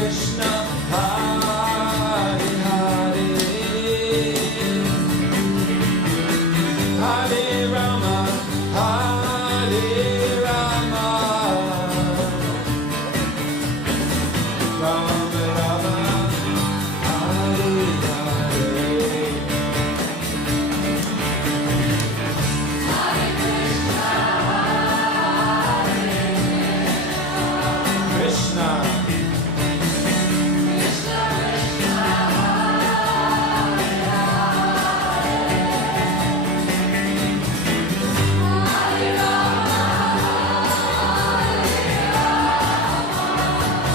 Krishna, Hare Hare, Hare Rama, Hare Rama, Rama Rama, Hare Hare. Krishna,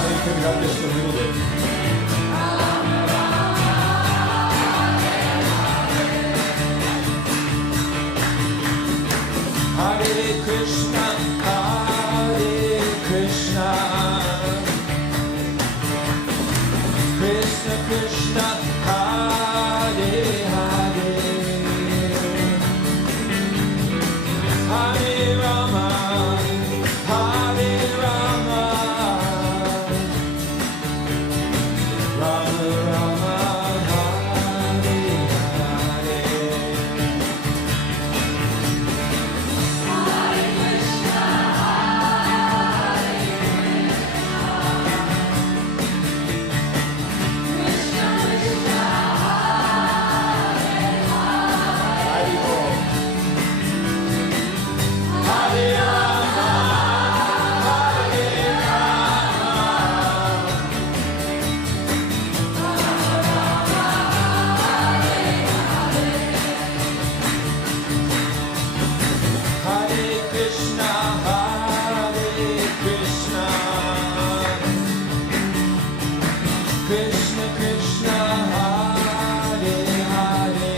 you can go just a little bit. Hare Krishna, Hare Krishna, Krishna Krishna, Hare Hare, Hare Rama, Hare Rama, Rama Rama, Hare Hare. Hare Krishna, Hare Krishna, Krishna Krishna, Hare Hare,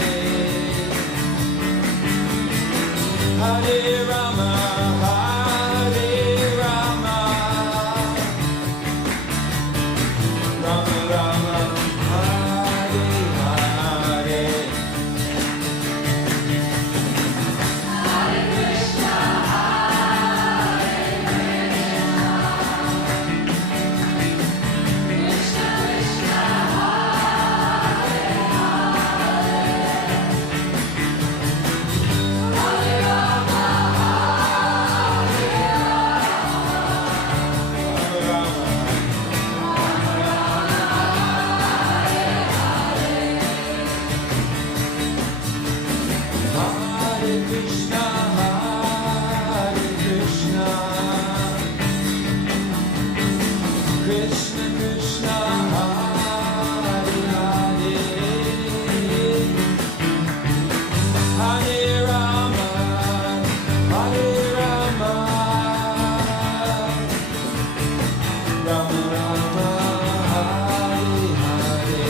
Hare Rama, Hare Rama, Rama Rama, Hare Hare. Hare Krishna, Hare Krishna, Krishna Krishna, Hare Hare, Hare Rama, Hare Rama, Rama Rama, Hare Hare.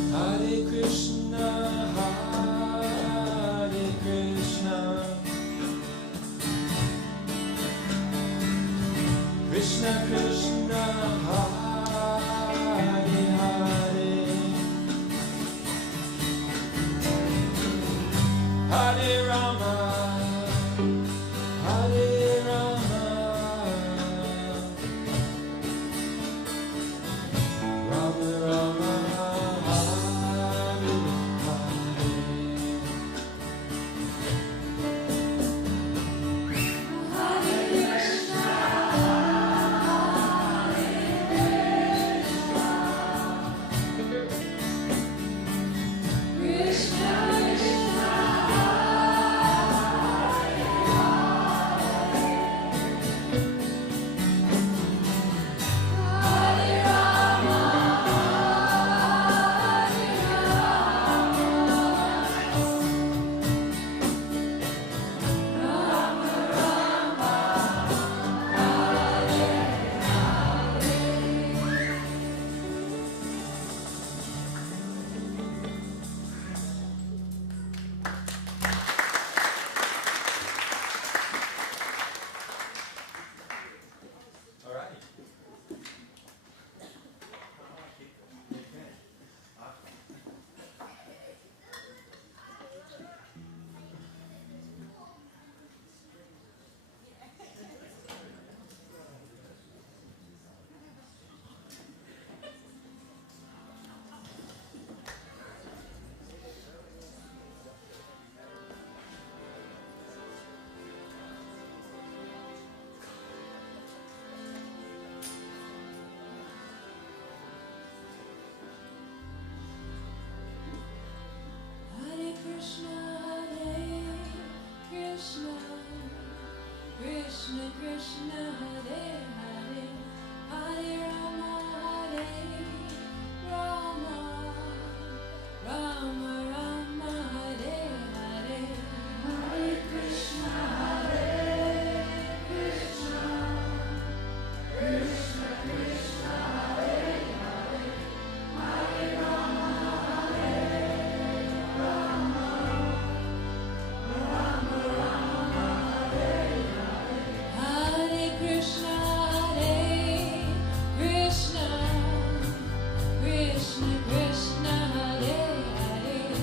Hare Krishna, Hare Krishna, Krishna Krishna, Hare Hare, Hare Rama, Hare Rama, Rama Rama, Hare Hare. Krishna Krishna Hare Hare, Hare Rama Hare Rama, Rama Rama Hare Hare, Hare Krishna Hare Krishna, Krishna Krishna Hare Hare, Hare Rama Hare Rama, Rama Rama Hare Hare, Hare Krishna Hare Krishna, Krishna Krishna Hare Hare,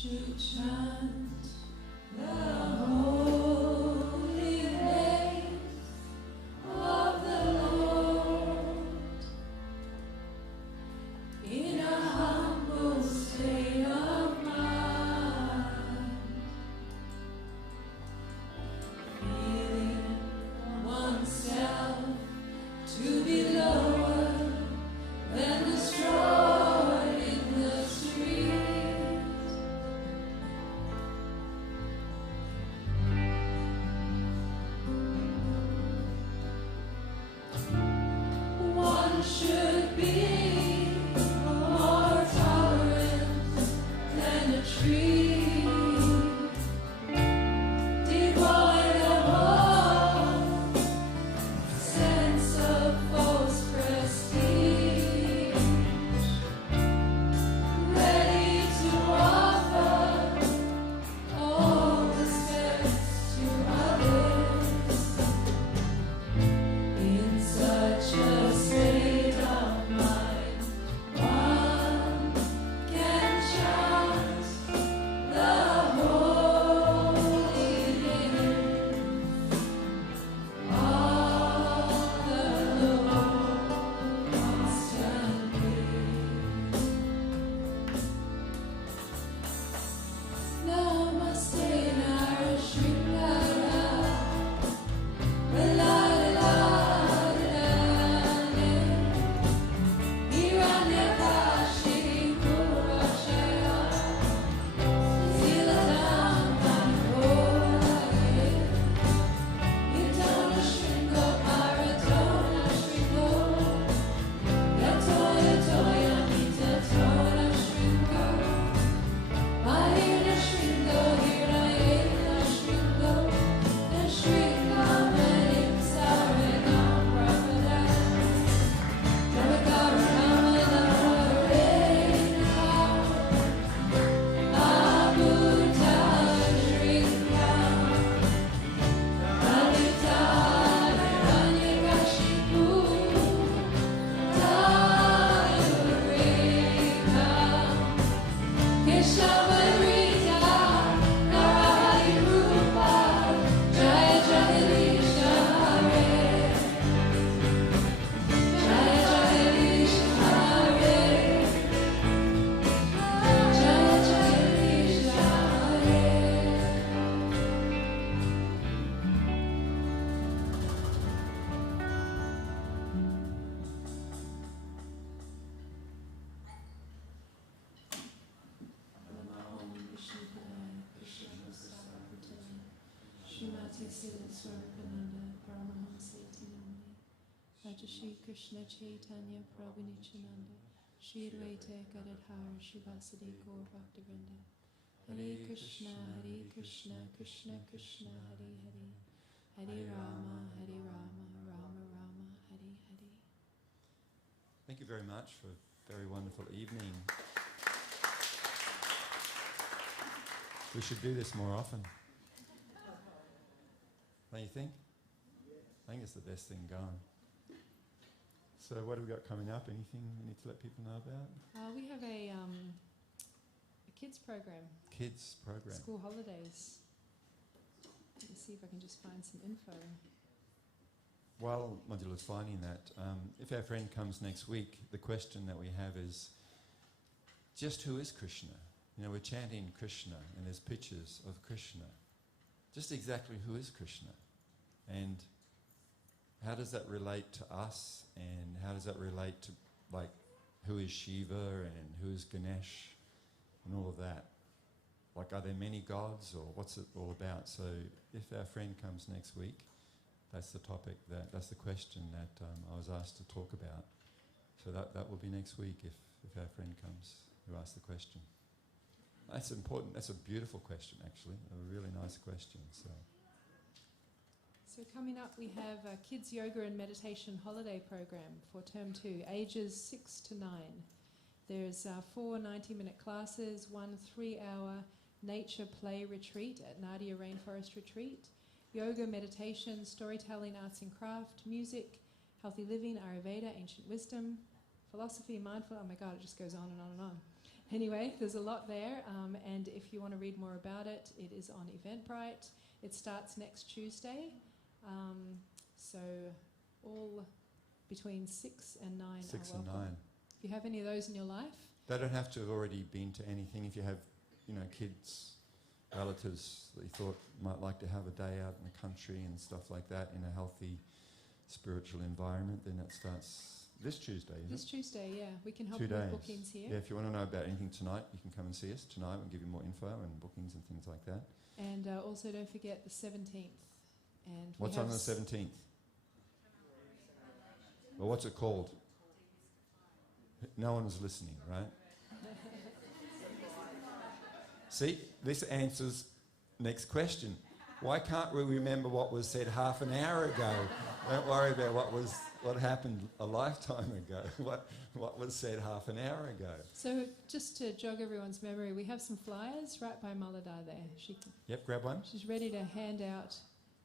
should chant the holy name of the Lord in a humble state of mind, feeling oneself to be lower than the straw in the street. One should be more tolerant than a tree, devoid of all sense of false prestige, ready to offer all respect to others. In such a state of mind, one can chant the holy name of the Lord constantly. Namaste Narashrindara, Veladadadadane, Hiranyakashi Purashaya, Siladam Pankoraye, Yatona Shringo Paratona Shringo, Yatoya Toya Nita Tona Shringo, Mahina Shringo, Hirayena Shringo, Nashringa Manim Saranam Brahmada, Navakara Ramana Rarena, Abuta Shringa, Anita Hiranyakashipu, Tayurika, Keshavarita, Narahari Rupa, Jaya Jagadish Hare, Jaya Jagadish Hare, Jaya Jagadish Hare. Shrimati Siddha Swarupananda Paramahamsa Namani Rajashi Krishna Chaitanya Prabhu Nityananda Shri Advaita Gadadhar Shivasadi Gaur Bhaktivinoda Hare Krishna Krishna Krishna Hare Hare Hare Rama Rama Rama Hare Hare. Thank you very much for a very wonderful evening. We should do this more often. Don't you think? I think it's the best thing going. So what have we got coming up? Anything we need to let people know about? We have a kids program. Kids program. School holidays. Let me see if I can just find some info. While Modula's finding that, if our friend comes next week, the question that we have is, just who is Krishna? You know, we're chanting Krishna and there's pictures of Krishna. Just exactly who is Krishna? And how does that relate to us? And how does that relate to, like, who is Shiva and who is Ganesh and all of that? Like, are there many gods or what's it all about? So if our friend comes next week, that's the topic, that's the question that I was asked to talk about. So that will be next week if our friend comes who asks the question. That's important. That's a beautiful question, actually. A really nice question. So coming up, we have a Kids Yoga and Meditation Holiday Program for Term 2, ages 6 to 9. There's 4 90-minute classes, 1 3-hour nature play retreat at Nadia Rainforest Retreat, yoga, meditation, storytelling, arts and craft, music, healthy living, Ayurveda, ancient wisdom, philosophy, mindful, oh my God, it just goes on and on and on. Anyway, there's a lot there, and if you want to read more about it, it is on Eventbrite. It starts next Tuesday, so all between 6 and 9 6 are and welcome. 9. If you have any of those in your life, They don't have to have already been to anything. If you have, kids, relatives that you thought might like to have a day out in the country and stuff like that in a healthy spiritual environment, then it starts this Tuesday, isn't this it? Tuesday, yeah, we can help 2 you with days. bookings here. Yeah, if you want to know about anything tonight, you can come and see us tonight. We'll give you more info and bookings and things like that. And also don't forget the 17th. And What's we on have the 17th? Well, what's it called? No one was listening, right? See, this answers next question. Why can't we remember what was said half an hour ago? Don't worry about what happened a lifetime ago. What was said half an hour ago. So just to jog everyone's memory, we have some flyers right by Mulladah there. Yep, grab one. She's ready to hand out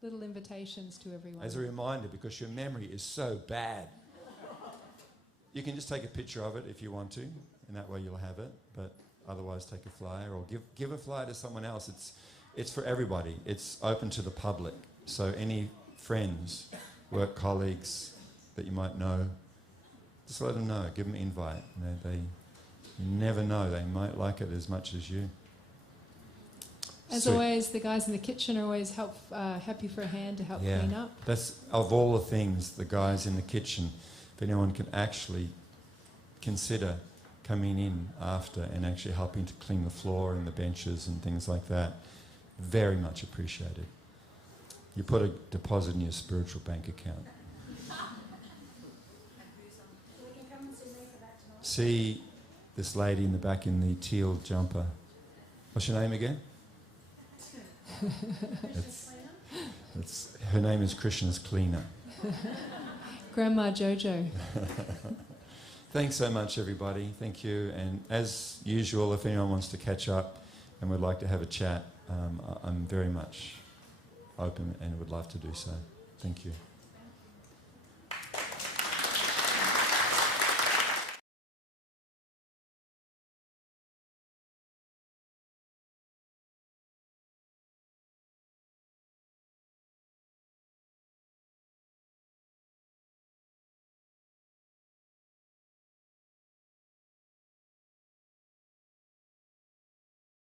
little invitations to everyone. As a reminder, because your memory is so bad. You can just take a picture of it if you want to, and that way you'll have it. But otherwise, take a flyer or give a flyer to someone else. It's for everybody. It's open to the public. So any friends, work colleagues that you might know, just let them know. Give them an invite. They never know. They might like it as much as you. As Sweet. always, the guys in the kitchen are always happy for a hand to help clean up. That's, of all the things, the guys in the kitchen, if anyone can actually consider coming in after and actually helping to clean the floor and the benches and things like that, very much appreciated. You put a deposit in your spiritual bank account. See this lady in the back in the teal jumper. What's your name again? Her name is Krishna's cleaner. Grandma Jojo. Thanks so much, everybody. Thank you. And as usual, if anyone wants to catch up and would like to have a chat, I'm very much open and would love to do so. Thank you.